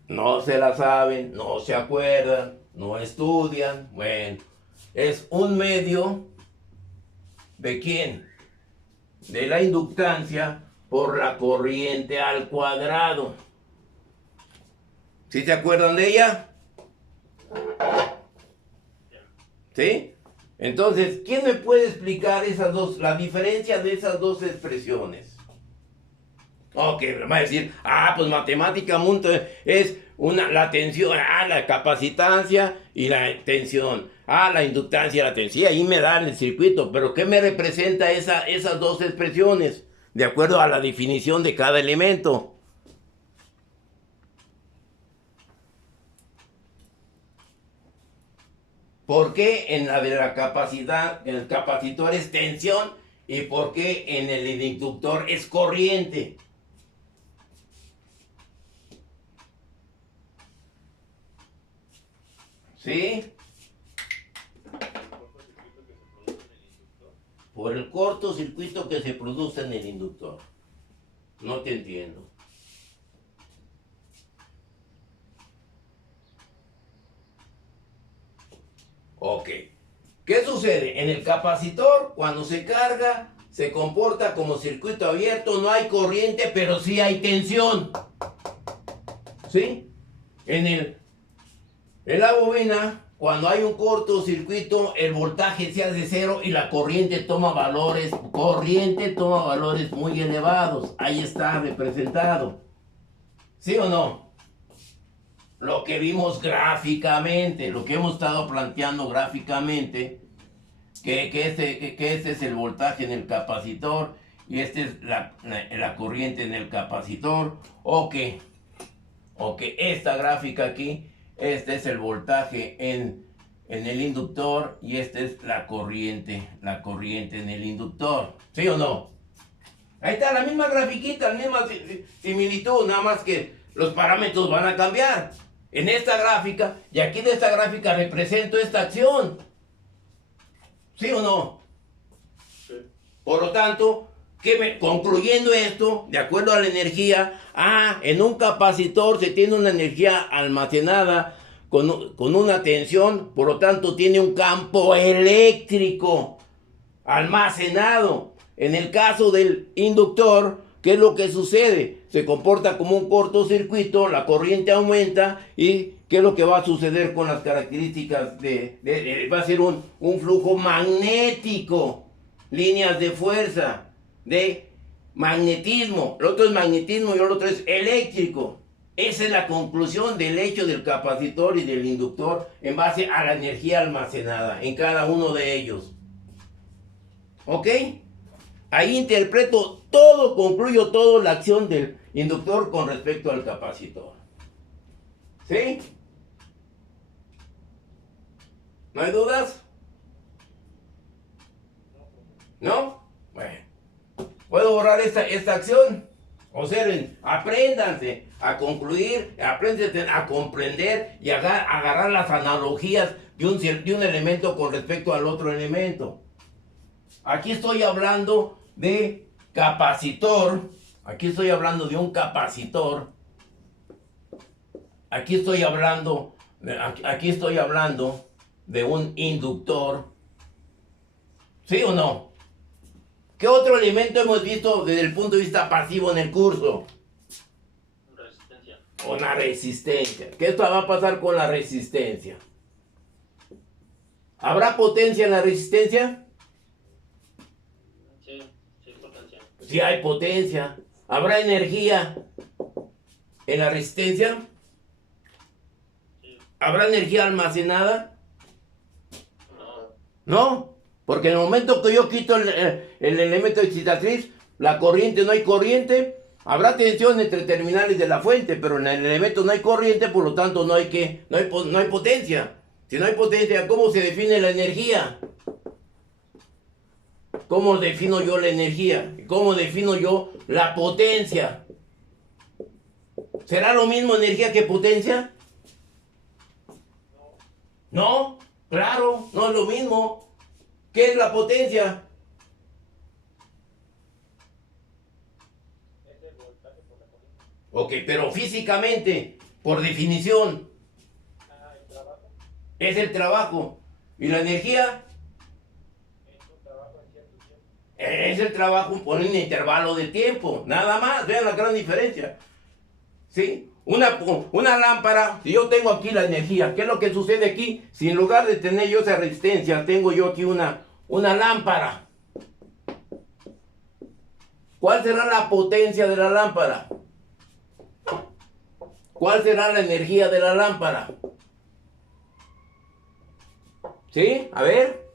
No se la saben, no se acuerdan, no estudian. Bueno, es un medio ¿de quién? De la inductancia por la corriente al cuadrado. ¿Sí se acuerdan de ella? ¿Sí? Entonces, ¿quién me puede explicar la diferencia de esas dos expresiones? Ok, me va a decir, pues matemáticamente es la tensión, la capacitancia y la tensión. La inductancia y la tensión, ahí me dan el circuito, pero ¿qué me representa esas dos expresiones? De acuerdo a la definición de cada elemento. ¿Por qué en la de la capacidad, en el capacitor es tensión y por qué en el inductor es corriente? ¿Sí? Por el cortocircuito que se produce en el inductor. No te entiendo. Ok. ¿Qué sucede? En el capacitor, cuando se carga, se comporta como circuito abierto, no hay corriente, pero sí hay tensión. ¿Sí? En la bobina, cuando hay un cortocircuito, el voltaje se hace cero y la corriente toma valores muy elevados. Ahí está representado. ¿Sí o no? Lo que vimos gráficamente, lo que hemos estado planteando gráficamente, que este es el voltaje en el capacitor y esta es la corriente en el capacitor, o que esta gráfica aquí, este es el voltaje en el inductor y esta es la corriente en el inductor. ¿Sí o no? Ahí está la misma grafiquita, la misma similitud, nada más que los parámetros van a cambiar. En esta gráfica, y aquí de esta gráfica represento esta acción. ¿Sí o no? Sí. Por lo tanto, concluyendo esto, de acuerdo a la energía, en un capacitor se tiene una energía almacenada con una tensión, por lo tanto tiene un campo eléctrico almacenado. En el caso del inductor, ¿qué es lo que sucede? Se comporta como un cortocircuito, la corriente aumenta y ¿qué es lo que va a suceder con las características va a ser un flujo magnético, líneas de fuerza, de magnetismo. El otro es magnetismo y el otro es eléctrico. Esa es la conclusión del hecho del capacitor y del inductor en base a la energía almacenada en cada uno de ellos. ¿Ok? Ahí interpreto todo, concluyo todo la acción del inductor con respecto al capacitor. ¿Sí? ¿No hay dudas? ¿No? Bueno. ¿Puedo borrar esta acción? Observen, apréndanse a concluir, apréndanse a comprender y agarrar las analogías de un elemento con respecto al otro elemento. Aquí estoy hablando de capacitor, aquí estoy hablando de un capacitor, aquí estoy hablando de un inductor. ¿Sí o no? ¿Qué otro elemento hemos visto desde el punto de vista pasivo en el curso? Resistencia. Una resistencia. ¿Qué va a pasar con la resistencia? ¿Habrá potencia en la resistencia? Sí, potencia. Sí hay potencia. ¿Habrá energía en la resistencia? Sí. ¿Habrá energía almacenada? No. No, porque en el momento que yo quito el elemento excitatriz, la corriente, no hay corriente. Habrá tensión entre terminales de la fuente, pero en el elemento no hay corriente, por lo tanto no hay potencia. Si no hay potencia, ¿cómo se define la energía? ¿Cómo defino yo la energía? ¿Cómo defino yo la potencia? ¿Será lo mismo energía que potencia? No, claro, no es lo mismo. ¿Qué es la potencia? Es el voltaje por la corriente. Ok, pero físicamente, por definición, El trabajo es el trabajo. ¿Y la energía? es un trabajo en cierto tiempo. Es el trabajo por un intervalo de tiempo. Nada más, vean la gran diferencia. ¿Sí? Una lámpara, si yo tengo aquí la energía, ¿qué es lo que sucede aquí? Si en lugar de tener yo esa resistencia, tengo yo aquí una lámpara. ¿Cuál será la potencia de la lámpara? ¿Cuál será la energía de la lámpara? ¿Sí? A ver.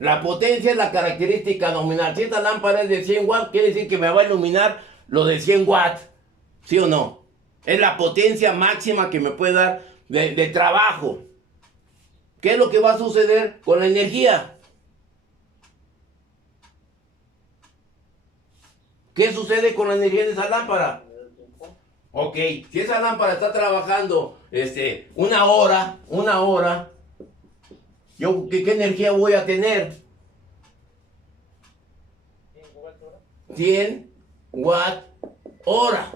La potencia es la característica nominal. Si esta lámpara es de 100 watts, quiere decir que me va a iluminar lo de 100 watts. ¿Sí o no? Es la potencia máxima que me puede dar de trabajo. ¿Qué es lo que va a suceder con la energía? ¿Qué sucede con la energía de esa lámpara? Ok, si esa lámpara está trabajando una hora, ¿yo qué energía voy a tener? 100 watt hora.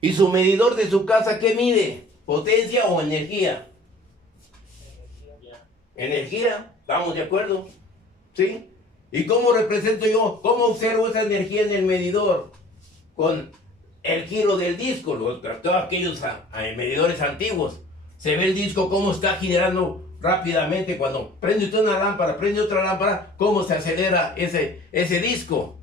¿Y su medidor de su casa qué mide? ¿Potencia o energía? Energía, ¿estamos de acuerdo? ¿Sí? ¿Y cómo represento yo? ¿Cómo observo esa energía en el medidor? Con el giro del disco, todos aquellos medidores antiguos. Se ve el disco cómo está girando rápidamente. Cuando prende usted una lámpara, prende otra lámpara, cómo se acelera ese disco.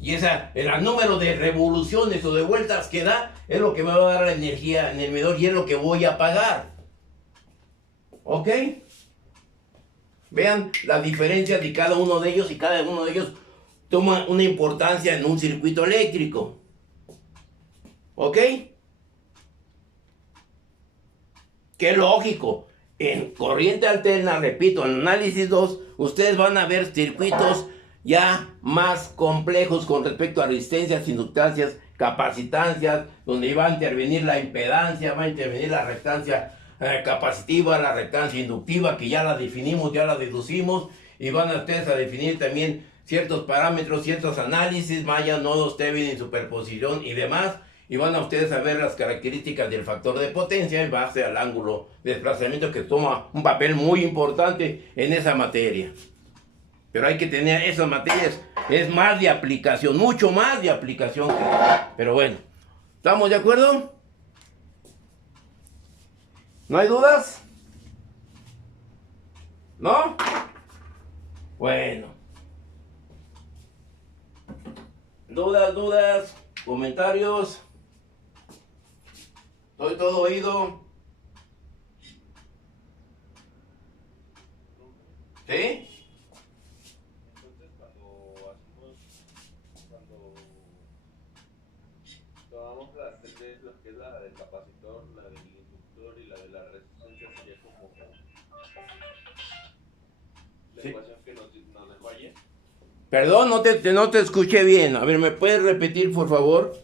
Y el número de revoluciones o de vueltas que da es lo que me va a dar la energía en el medidor y es lo que voy a pagar. ¿Ok? Vean la diferencia de cada uno de ellos y cada uno de ellos toma una importancia en un circuito eléctrico. ¿Ok? Qué lógico. En corriente alterna, repito, en análisis 2, ustedes van a ver circuitos ya más complejos con respecto a resistencias, inductancias, capacitancias, donde va a intervenir la impedancia, va a intervenir la reactancia capacitiva, la reactancia inductiva, que ya la definimos, ya la deducimos, y van a ustedes a definir también ciertos parámetros, ciertos análisis, malla, nodos, Thevenin, superposición y demás, y van a ustedes a ver las características del factor de potencia en base al ángulo de desplazamiento, que toma un papel muy importante en esa materia. Pero hay que tener esas materias, es más de aplicación, mucho más de aplicación. Pero bueno, ¿estamos de acuerdo? ¿No hay dudas? ¿No? Bueno. Dudas, comentarios. Estoy todo oído. ¿Sí? Entonces cuando tomamos las tres, lo que es la del capacitor, la del inductor y la de la resistencia, sería como la Sí. ecuación que nos dejó ayer. Perdón, no te escuché bien. A ver, ¿me puedes repetir, por favor?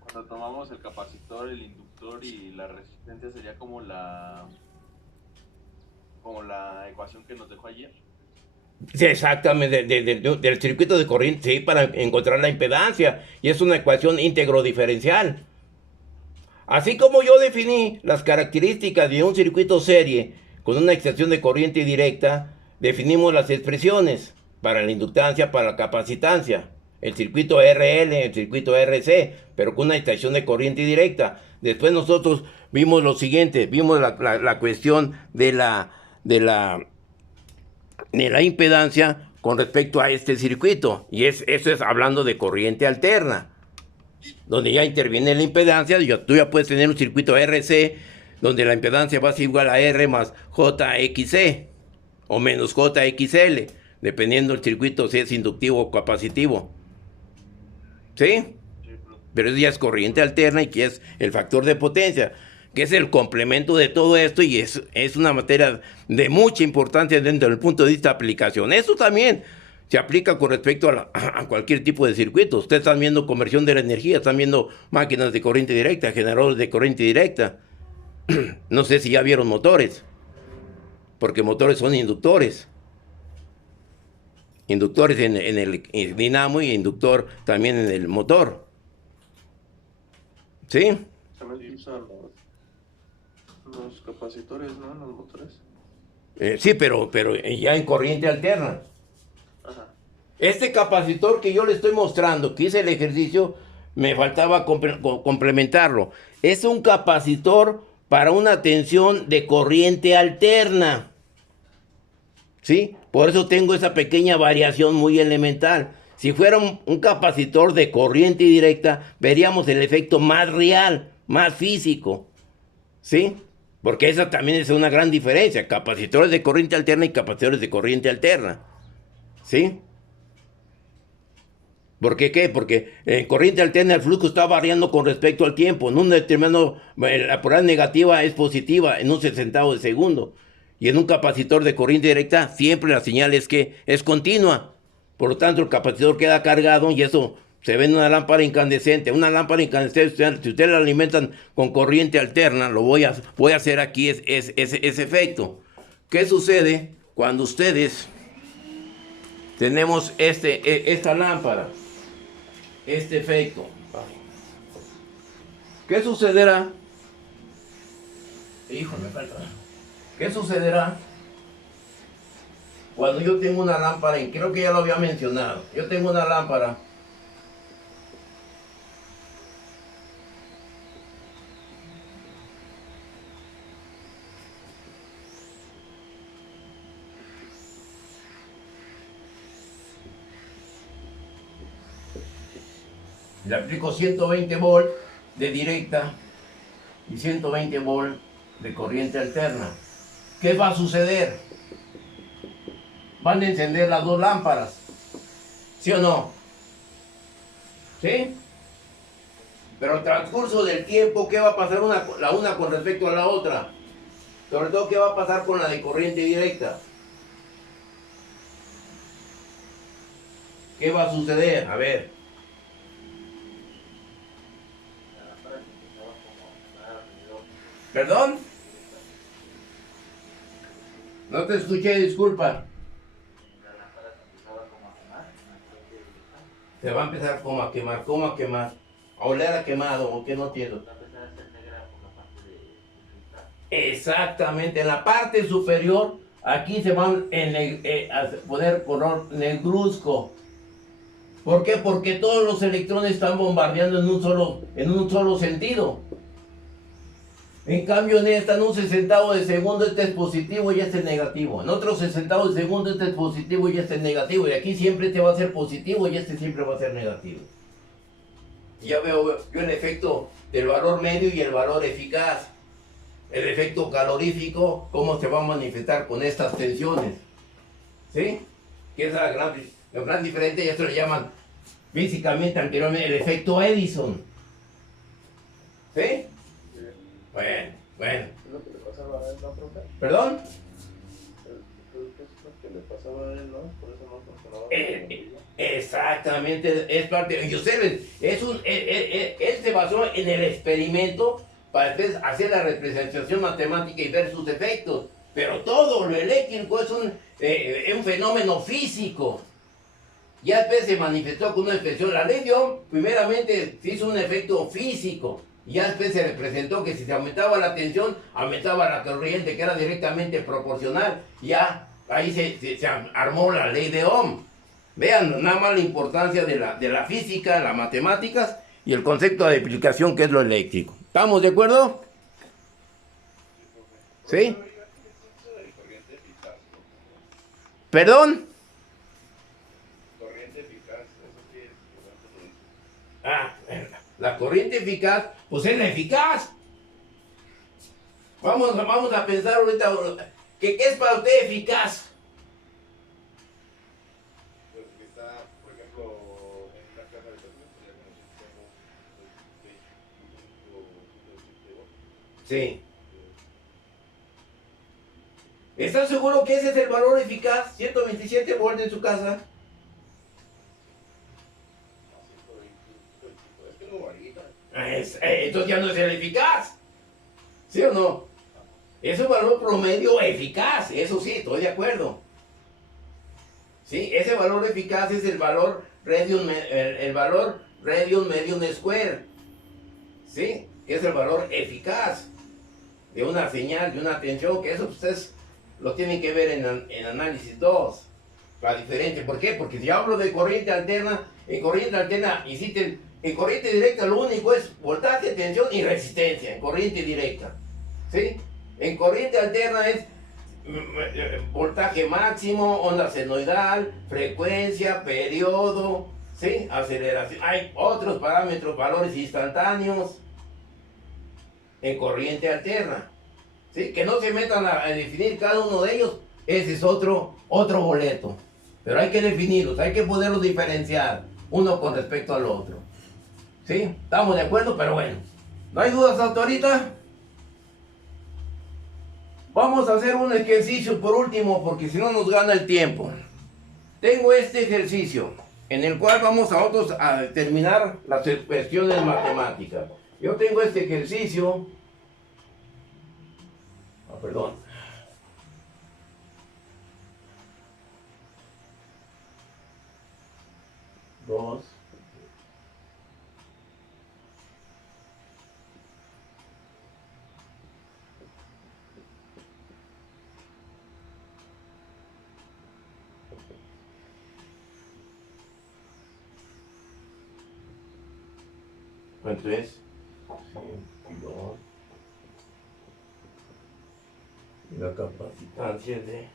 Cuando tomamos el capacitor, el inductor y la resistencia, sería como la ecuación que nos dejó ayer. Sí, exactamente, del circuito de corriente, sí, para encontrar la impedancia. Y es una ecuación íntegro diferencial. Así como yo definí las características de un circuito serie con una extensión de corriente directa, definimos las expresiones para la inductancia, para la capacitancia. El circuito RL, el circuito RC, pero con una extensión de corriente directa. Después nosotros vimos lo siguiente, vimos la cuestión de la impedancia con respecto a este circuito. Y eso es hablando de corriente alterna, donde ya interviene la impedancia. Tú ya puedes tener un circuito RC, donde la impedancia va a ser igual a R más JXC, o menos JXL, dependiendo del circuito si es inductivo o capacitivo. ¿Sí? Pero eso ya es corriente alterna y que es el factor de potencia, que es el complemento de todo esto, y es una materia de mucha importancia dentro del punto de vista de aplicación. Eso también se aplica con respecto a cualquier tipo de circuito. Ustedes están viendo conversión de la energía, están viendo máquinas de corriente directa, generadores de corriente directa. No sé si ya vieron motores, porque motores son inductores. Inductores en el dinamo y inductor también en el motor. ¿Sí? También usan los capacitores, ¿no? Los motores. Sí, pero ya en corriente alterna. Ajá. Este capacitor que yo le estoy mostrando, que hice el ejercicio, me faltaba complementarlo. Es un capacitor para una tensión de corriente alterna. ¿Sí? Por eso tengo esa pequeña variación muy elemental. Si fuera un capacitor de corriente directa, veríamos el efecto más real, más físico. ¿Sí? Porque esa también es una gran diferencia. Capacitores de corriente alterna y capacitores de corriente alterna. ¿Sí? ¿Por qué qué? Porque en corriente alterna el flujo está variando con respecto al tiempo. En un determinado, la polaridad negativa es positiva en un 60º de segundo. Y en un capacitor de corriente directa siempre la señal es que es continua. Por lo tanto, el capacitor queda cargado y eso se ve en una lámpara incandescente. Una lámpara incandescente, si ustedes la alimentan con corriente alterna, lo voy a hacer aquí ese efecto. ¿Qué sucede cuando ustedes tenemos esta lámpara? Este efecto. ¿Qué sucederá? Híjole, me falta. ¿Qué sucederá cuando yo tengo una lámpara? Creo que ya lo había mencionado. Yo tengo una lámpara Le aplico 120 volt de directa y 120 volt de corriente alterna. ¿Qué va a suceder? Van a encender las dos lámparas. ¿Sí o no? ¿Sí? Pero al transcurso del tiempo, ¿qué va a pasar la una con respecto a la otra? Sobre todo, ¿qué va a pasar con la de corriente directa? ¿Qué va a suceder? A ver. ¿Perdón? No te escuché, disculpa. Se va a empezar como a quemar, ¿cómo a quemar? A oler a quemado, ¿o qué? No entiendo. Exactamente, en la parte superior, aquí se van a poner color negruzco. ¿Por qué? Porque todos los electrones están bombardeando en un solo sentido. En cambio, en esta, en un sesentavo de segundo, este es positivo y este es negativo. En otro sesentavo de segundo, este es positivo y este es negativo. Y aquí siempre este va a ser positivo y este siempre va a ser negativo. Y ya veo yo el efecto del valor medio y el valor eficaz. El efecto calorífico, cómo se va a manifestar con estas tensiones. ¿Sí? Que es la gran diferencia, y esto le llaman físicamente anteriormente el efecto Edison. ¿Sí? Bueno. ¿Es lo que le pasaba a él, no, profe? ¿Perdón? Creo que es lo que le pasaba a él, ¿no? Por eso no funcionaba. Exactamente, es parte. Y ustedes, él se basó en el experimento para después hacer la representación matemática y ver sus efectos. Pero todo lo eléctrico es un fenómeno físico. Ya después se manifestó con una expresión. La ley de Ohm, primeramente, se hizo un efecto físico. Y ya después se representó que si se aumentaba la tensión, aumentaba la corriente, que era directamente proporcional. Ya ahí se armó la ley de Ohm. Vean nada más la importancia de la física, las matemáticas y el concepto de aplicación que es lo eléctrico. ¿Estamos de acuerdo? ¿Sí? Corriente eficaz. ¿Perdón? Corriente eficaz, eso qué es. Ah, la corriente eficaz, pues es la eficaz. Vamos a pensar ahorita, ¿qué es para usted eficaz? Pues que está, por ejemplo, en una casa de habitación, pues ya conocemos Sí. ¿Estás seguro que ese es el valor eficaz? 127 volts en su casa. es que no varía. Entonces ya no es el eficaz. ¿Sí o no? Es un valor promedio eficaz, eso sí, estoy de acuerdo. ¿Sí? Ese valor eficaz es el valor radian medium square. ¿Sí? Que es el valor eficaz de una señal, de una tensión, que eso ustedes lo tienen que ver en análisis 2. La diferencia, ¿por qué? Porque si hablo de corriente alterna, en corriente alterna, en corriente directa lo único es voltaje, tensión y resistencia, en corriente directa. ¿Sí? En corriente alterna es voltaje máximo, onda senoidal, frecuencia, periodo, ¿sí? Aceleración. Hay otros parámetros, valores instantáneos en corriente alterna. ¿Sí? Que no se metan a definir cada uno de ellos, ese es otro boleto. Pero hay que definirlos, hay que poderlos diferenciar uno con respecto al otro. ¿Sí? ¿Estamos de acuerdo? Pero bueno, ¿no hay dudas hasta ahorita? Vamos a hacer un ejercicio por último, porque si no nos gana el tiempo. Tengo este ejercicio, en el cual vamos a determinar las cuestiones matemáticas. Yo tengo este ejercicio. Perdón. Dos. ¿Cuánto es? 102. Y la capacitancia de...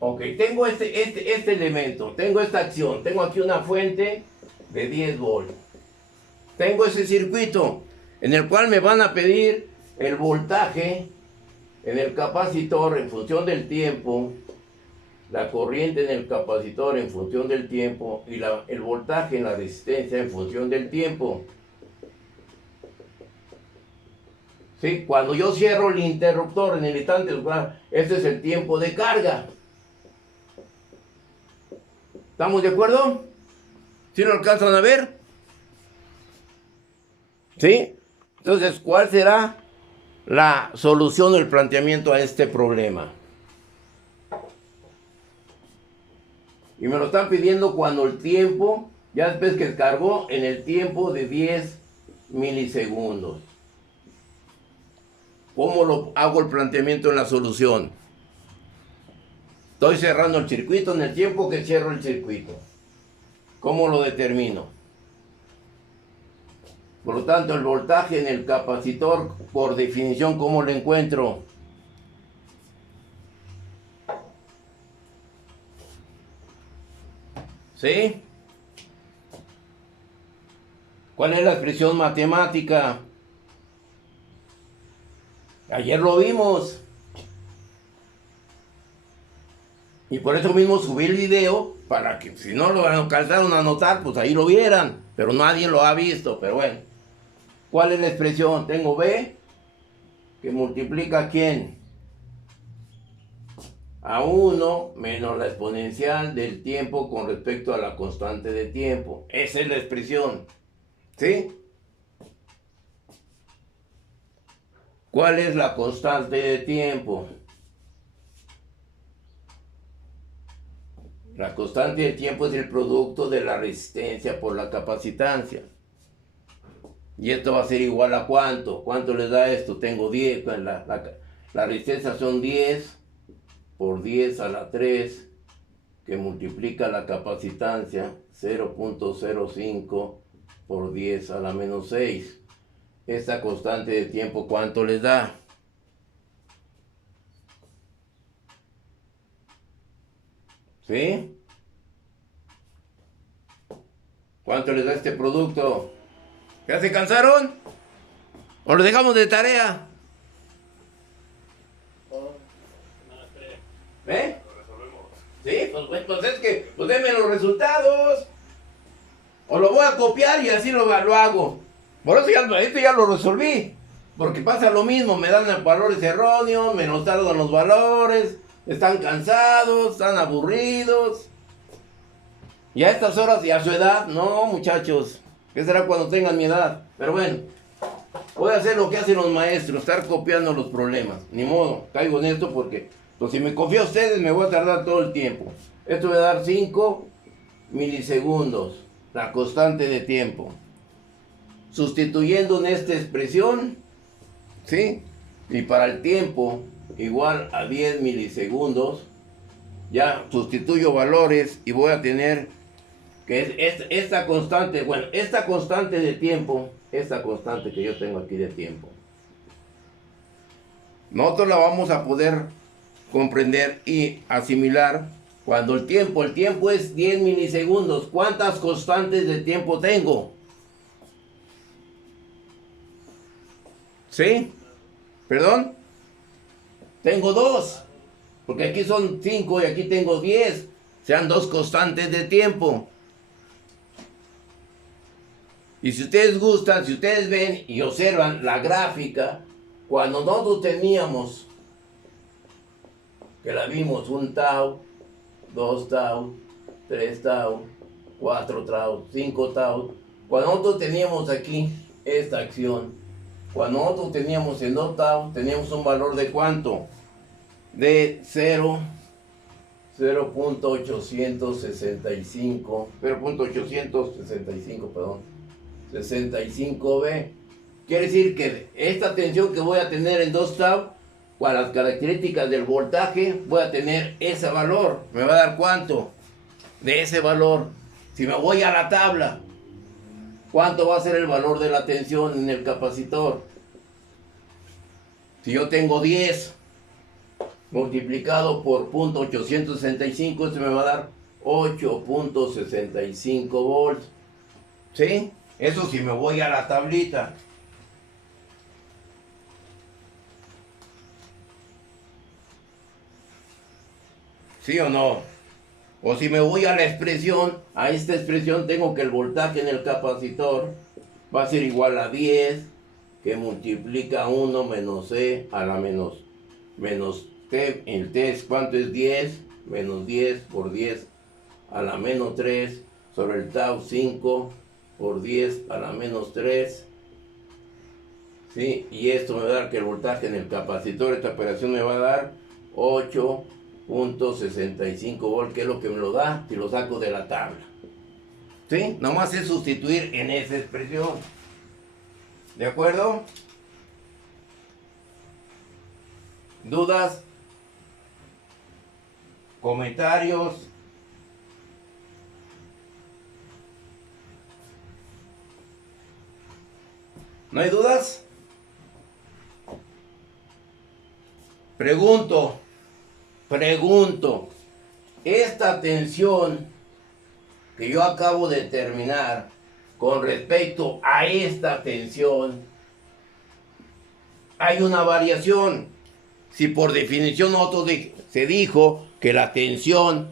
Ok. Ok, tengo este elemento, tengo esta acción, tengo aquí una fuente de 10 volts. Tengo ese circuito en el cual me van a pedir el voltaje en el capacitor en función del tiempo, la corriente en el capacitor en función del tiempo y el voltaje en la resistencia en función del tiempo. ¿Sí? Cuando yo cierro el interruptor en el instante, este es el tiempo de carga. ¿Estamos de acuerdo? ¿Sí lo alcanzan a ver? ¿Sí? Entonces, ¿cuál será la solución o el planteamiento a este problema? Y me lo están pidiendo cuando el tiempo, ya después que cargó, en el tiempo de 10 milisegundos. ¿Cómo lo hago el planteamiento en la solución? Estoy cerrando el circuito en el tiempo que cierro el circuito. ¿Cómo lo determino? Por lo tanto, el voltaje en el capacitor, por definición, ¿cómo lo encuentro? ¿Sí? ¿Cuál es la expresión matemática? Ayer lo vimos. Y por eso mismo subí el video, para que si no lo alcanzaron a notar, pues ahí lo vieran. Pero nadie lo ha visto, pero bueno. ¿Cuál es la expresión? Tengo B, que multiplica ¿a quién? A 1 menos la exponencial del tiempo con respecto a la constante de tiempo. Esa es la expresión. ¿Sí? ¿Cuál es la constante de tiempo? La constante de tiempo es el producto de la resistencia por la capacitancia. Y esto va a ser igual a ¿cuánto? ¿Cuánto les da esto? Tengo 10. La resistencia son 10 por 10 a la 3, que multiplica la capacitancia 0.05 por 10 a la menos 6. Esta constante de tiempo, ¿cuánto les da? ¿Sí? ¿Cuánto les da este producto? ¿Ya se cansaron? ¿O lo dejamos de tarea? ¿Eh? Sí, pues es que, pues denme los resultados. O lo voy a copiar y así lo hago. Por eso esto ya lo resolví. Porque pasa lo mismo, me dan valores erróneos, me nos tardan los valores, están cansados, están aburridos. Y a estas horas y a su edad, no muchachos, ¿qué será cuando tengan mi edad? Pero bueno, voy a hacer lo que hacen los maestros, estar copiando los problemas. Ni modo, caigo en esto porque, pues si me confío a ustedes me voy a tardar todo el tiempo. Esto me va a dar 5 milisegundos, la constante de tiempo. Sustituyendo en esta expresión, ¿sí? Y para el tiempo igual a 10 milisegundos, ya sustituyo valores y voy a tener que es esta constante, bueno, esta constante de tiempo, esta constante que yo tengo aquí de tiempo, nosotros la vamos a poder comprender y asimilar cuando el tiempo es 10 milisegundos. ¿Cuántas constantes de tiempo tengo? ¿Sí? ¿Perdón? Tengo 2, porque aquí son 5 y aquí tengo 10, sean 2 constantes de tiempo. Y si ustedes gustan, si ustedes ven y observan la gráfica, cuando nosotros teníamos, que la vimos 1 tau, 2 tau, 3 tau, 4 tau, 5 tau, cuando nosotros teníamos aquí esta acción, cuando nosotros teníamos en 2 tau, teníamos un valor de ¿cuánto? De 0.865, perdón, 65B. Quiere decir que esta tensión que voy a tener en 2 tau, con las características del voltaje, voy a tener ese valor. ¿Me va a dar cuánto? De ese valor. Si me voy a la tabla, ¿cuánto va a ser el valor de la tensión en el capacitor? Si yo tengo 10, multiplicado por 0.865, esto me va a dar 8.65 volts. ¿Sí? Eso si me voy a la tablita. ¿Sí o no? O si me voy a la expresión, a esta expresión tengo que el voltaje en el capacitor va a ser igual a 10, que multiplica 1 menos E a la menos T. El T es, ¿cuánto es 10? Menos 10 por 10 a la menos 3 sobre el tau 5 por 10 a la menos 3. ¿Sí? Y esto me va a dar que el voltaje en el capacitor, esta operación me va a dar 8.65 volts, que es lo que me lo da si lo saco de la tabla. ¿Sí? Nomás es sustituir en esa expresión. ¿De acuerdo? ¿Dudas? ¿Comentarios? ¿No hay dudas? Pregunto, esta tensión que yo acabo de determinar con respecto a esta tensión, hay una variación. Si por definición se dijo que la tensión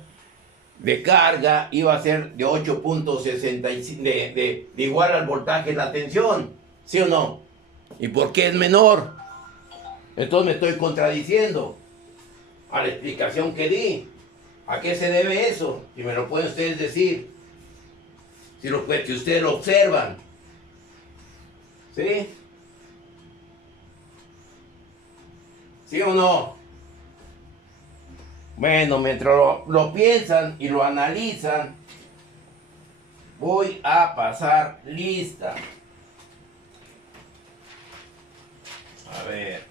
de carga iba a ser de 8.65, de igual al voltaje de la tensión, ¿sí o no? ¿Y por qué es menor? Entonces me estoy contradiciendo a la explicación que di. ¿A qué se debe eso? Y me lo pueden ustedes decir. Si ustedes lo observan. ¿Sí? ¿Sí o no? Bueno, mientras lo piensan y lo analizan, voy a pasar lista. A ver.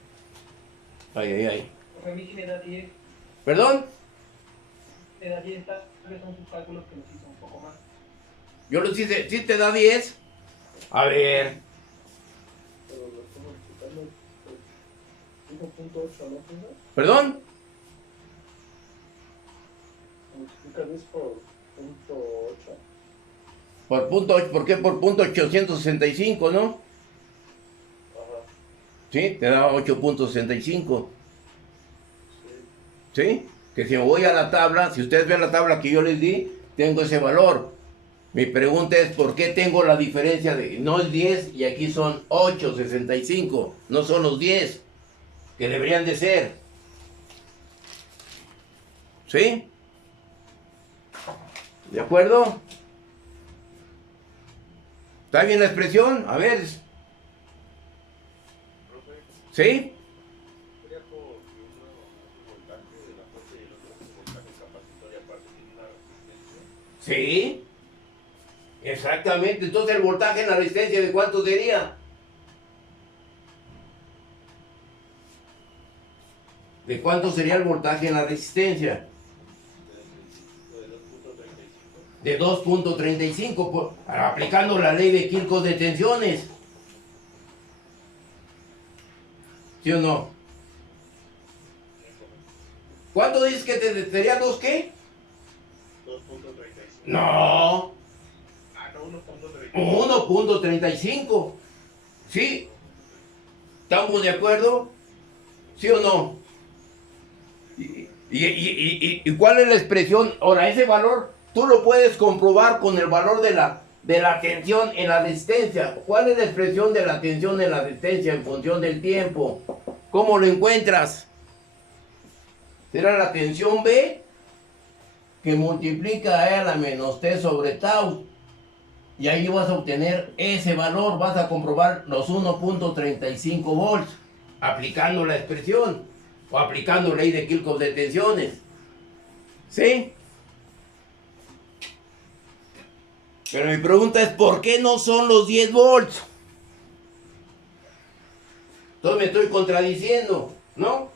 Ay. A mí me da 10. ¿Perdón? Me da 10, tal vez son sus cálculos que los hizo un poco más. Yo los hice, ¿sí te da 10? A ver. Pero lo estoy multiplicando por 5.8, ¿no? ¿Perdón? Multiplica 10 por 0.8. Por punto, ¿por qué? Por punto 865, ¿no? Ajá. Sí, te da 8.65. Sí. ¿Sí? Que si me voy a la tabla, si ustedes ven la tabla que yo les di, tengo ese valor. Mi pregunta es, ¿por qué tengo la diferencia de, no es 10 y aquí son 8.65? No son los 10 que deberían de ser. ¿Sí? ¿De acuerdo? ¿Está bien la expresión? A ver. ¿Sí? Sería como que uno hace voltaje de la fuente y el otro hace voltaje del capacitor y aparte tiene una resistencia. Sí. Exactamente. Entonces el voltaje en la resistencia, ¿de cuánto sería? ¿De cuánto sería el voltaje en la resistencia? De 2.35, aplicando la ley de Kirchhoff de tensiones. ¿Sí o no? ¿Cuánto dices que sería 2 qué? 2.35. No, Ah, no, 1.35. 1.35. ¿Sí? ¿Estamos de acuerdo? ¿Sí o no? ¿Y cuál es la expresión? Ahora, ese valor tú lo puedes comprobar con el valor de la tensión en la resistencia. ¿Cuál es la expresión de la tensión en la resistencia en función del tiempo? ¿Cómo lo encuentras? Será la tensión B que multiplica E a la menos T sobre tau. Y ahí vas a obtener ese valor, vas a comprobar los 1.35 volts aplicando la expresión o aplicando ley de Kirchhoff de tensiones. ¿Sí? Pero mi pregunta es, ¿por qué no son los 10 volts? Entonces me estoy contradiciendo, ¿no?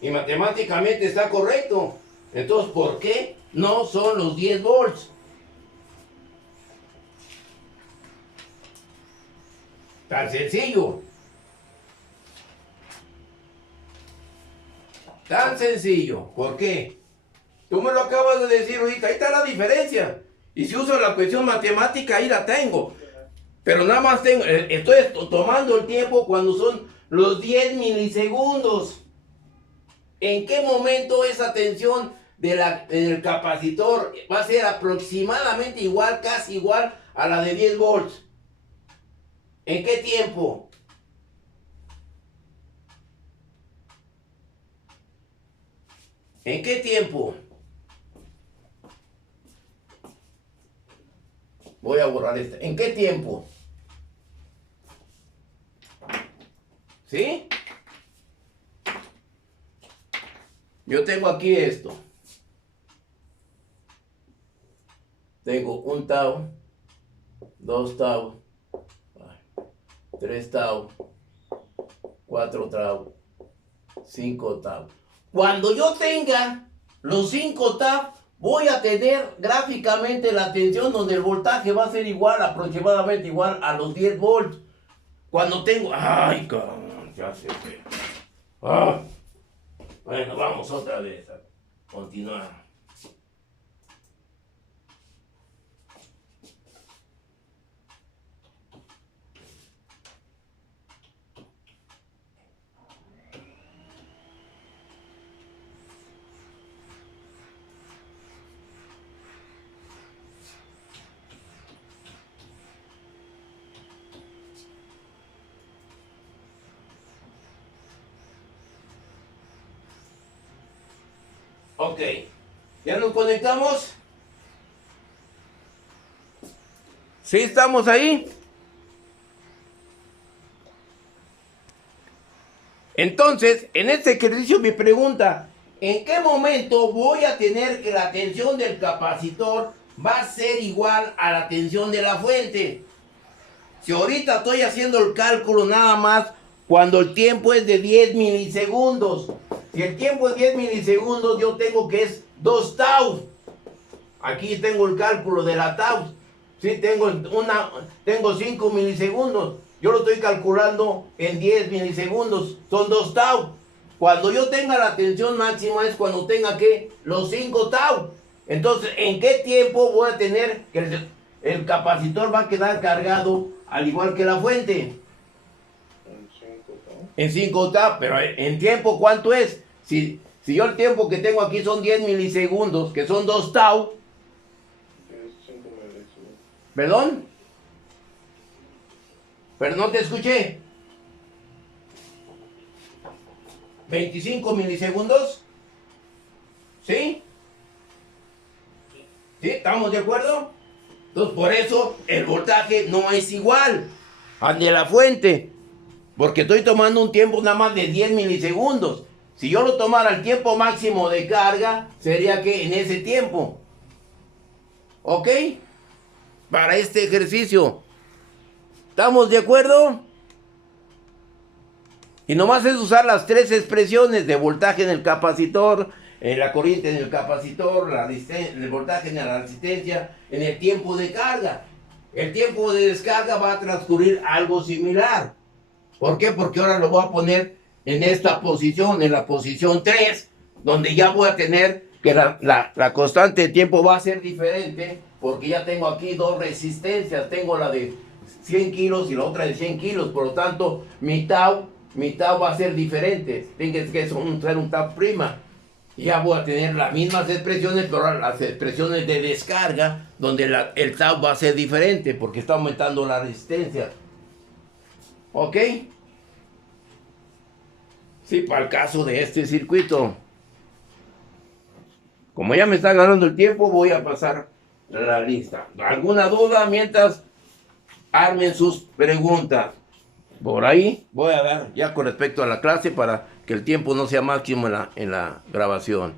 Y matemáticamente está correcto. Entonces, ¿por qué no son los 10 volts? Tan sencillo. Tan sencillo. ¿Por qué? Tú me lo acabas de decir ahorita. Ahí está la diferencia. Y si uso la cuestión matemática, ahí la tengo. Pero nada más tengo, estoy tomando el tiempo cuando son los 10 milisegundos. ¿En qué momento esa tensión del capacitor va a ser aproximadamente igual, casi igual a la de 10 volts? ¿En qué tiempo? ¿En qué tiempo? Voy a borrar esta. ¿En qué tiempo? ¿Sí? Yo tengo aquí esto. Tengo 1 tau, 2 tau, 3 tau, 4 tau, 5 tau. Cuando yo tenga los 5 tau, voy a tener gráficamente la tensión donde el voltaje va a ser igual, aproximadamente igual a los 10 volts. Cuando tengo... ¡Ay, cabrón! Ya se ve. ¡Ah! Bueno, vamos otra vez a continuar. Ok, ¿ya nos conectamos? ¿Sí estamos ahí? Entonces, en este ejercicio mi pregunta, ¿en qué momento voy a tener que la tensión del capacitor va a ser igual a la tensión de la fuente? Si ahorita estoy haciendo el cálculo nada más cuando el tiempo es de 10 milisegundos. Si el tiempo es 10 milisegundos, yo tengo que es 2 tau. Aquí tengo el cálculo de la tau. Sí, tengo 5 milisegundos. Yo lo estoy calculando en 10 milisegundos. Son 2 tau. Cuando yo tenga la tensión máxima es cuando tenga que los 5 tau. Entonces, ¿en qué tiempo voy a tener que el capacitor va a quedar cargado al igual que la fuente? En 5 tau. Pero en tiempo, ¿cuánto es? Si yo el tiempo que tengo aquí son 10 milisegundos, que son 2 tau. ¿Perdón? Pero no te escuché. 25 milisegundos. ¿Sí? ¿Sí? ¿Estamos de acuerdo? Entonces, por eso el voltaje no es igual al de la fuente. Porque estoy tomando un tiempo nada más de 10 milisegundos. Si yo lo tomara el tiempo máximo de carga, sería que en ese tiempo. ¿Ok? Para este ejercicio. ¿Estamos de acuerdo? Y nomás es usar las 3 expresiones de voltaje en el capacitor, la corriente en el capacitor, el voltaje en la resistencia, en el tiempo de carga. El tiempo de descarga va a transcurrir algo similar. ¿Por qué? Porque ahora lo voy a poner en esta posición, en la posición 3, donde ya voy a tener que la constante de tiempo va a ser diferente, porque ya tengo aquí 2 resistencias. Tengo la de 100 kilos y la otra de 100 kilos. Por lo tanto, mi tau va a ser diferente. Tiene que ser un tau prima. Y ya voy a tener las mismas expresiones, pero ahora las expresiones de descarga, donde el tau va a ser diferente, porque está aumentando la resistencia. ¿Ok? Sí, para el caso de este circuito. Como ya me está ganando el tiempo, voy a pasar la lista. ¿Alguna duda? Mientras armen sus preguntas. Por ahí voy a dar ya con respecto a la clase para que el tiempo no sea máximo en la grabación.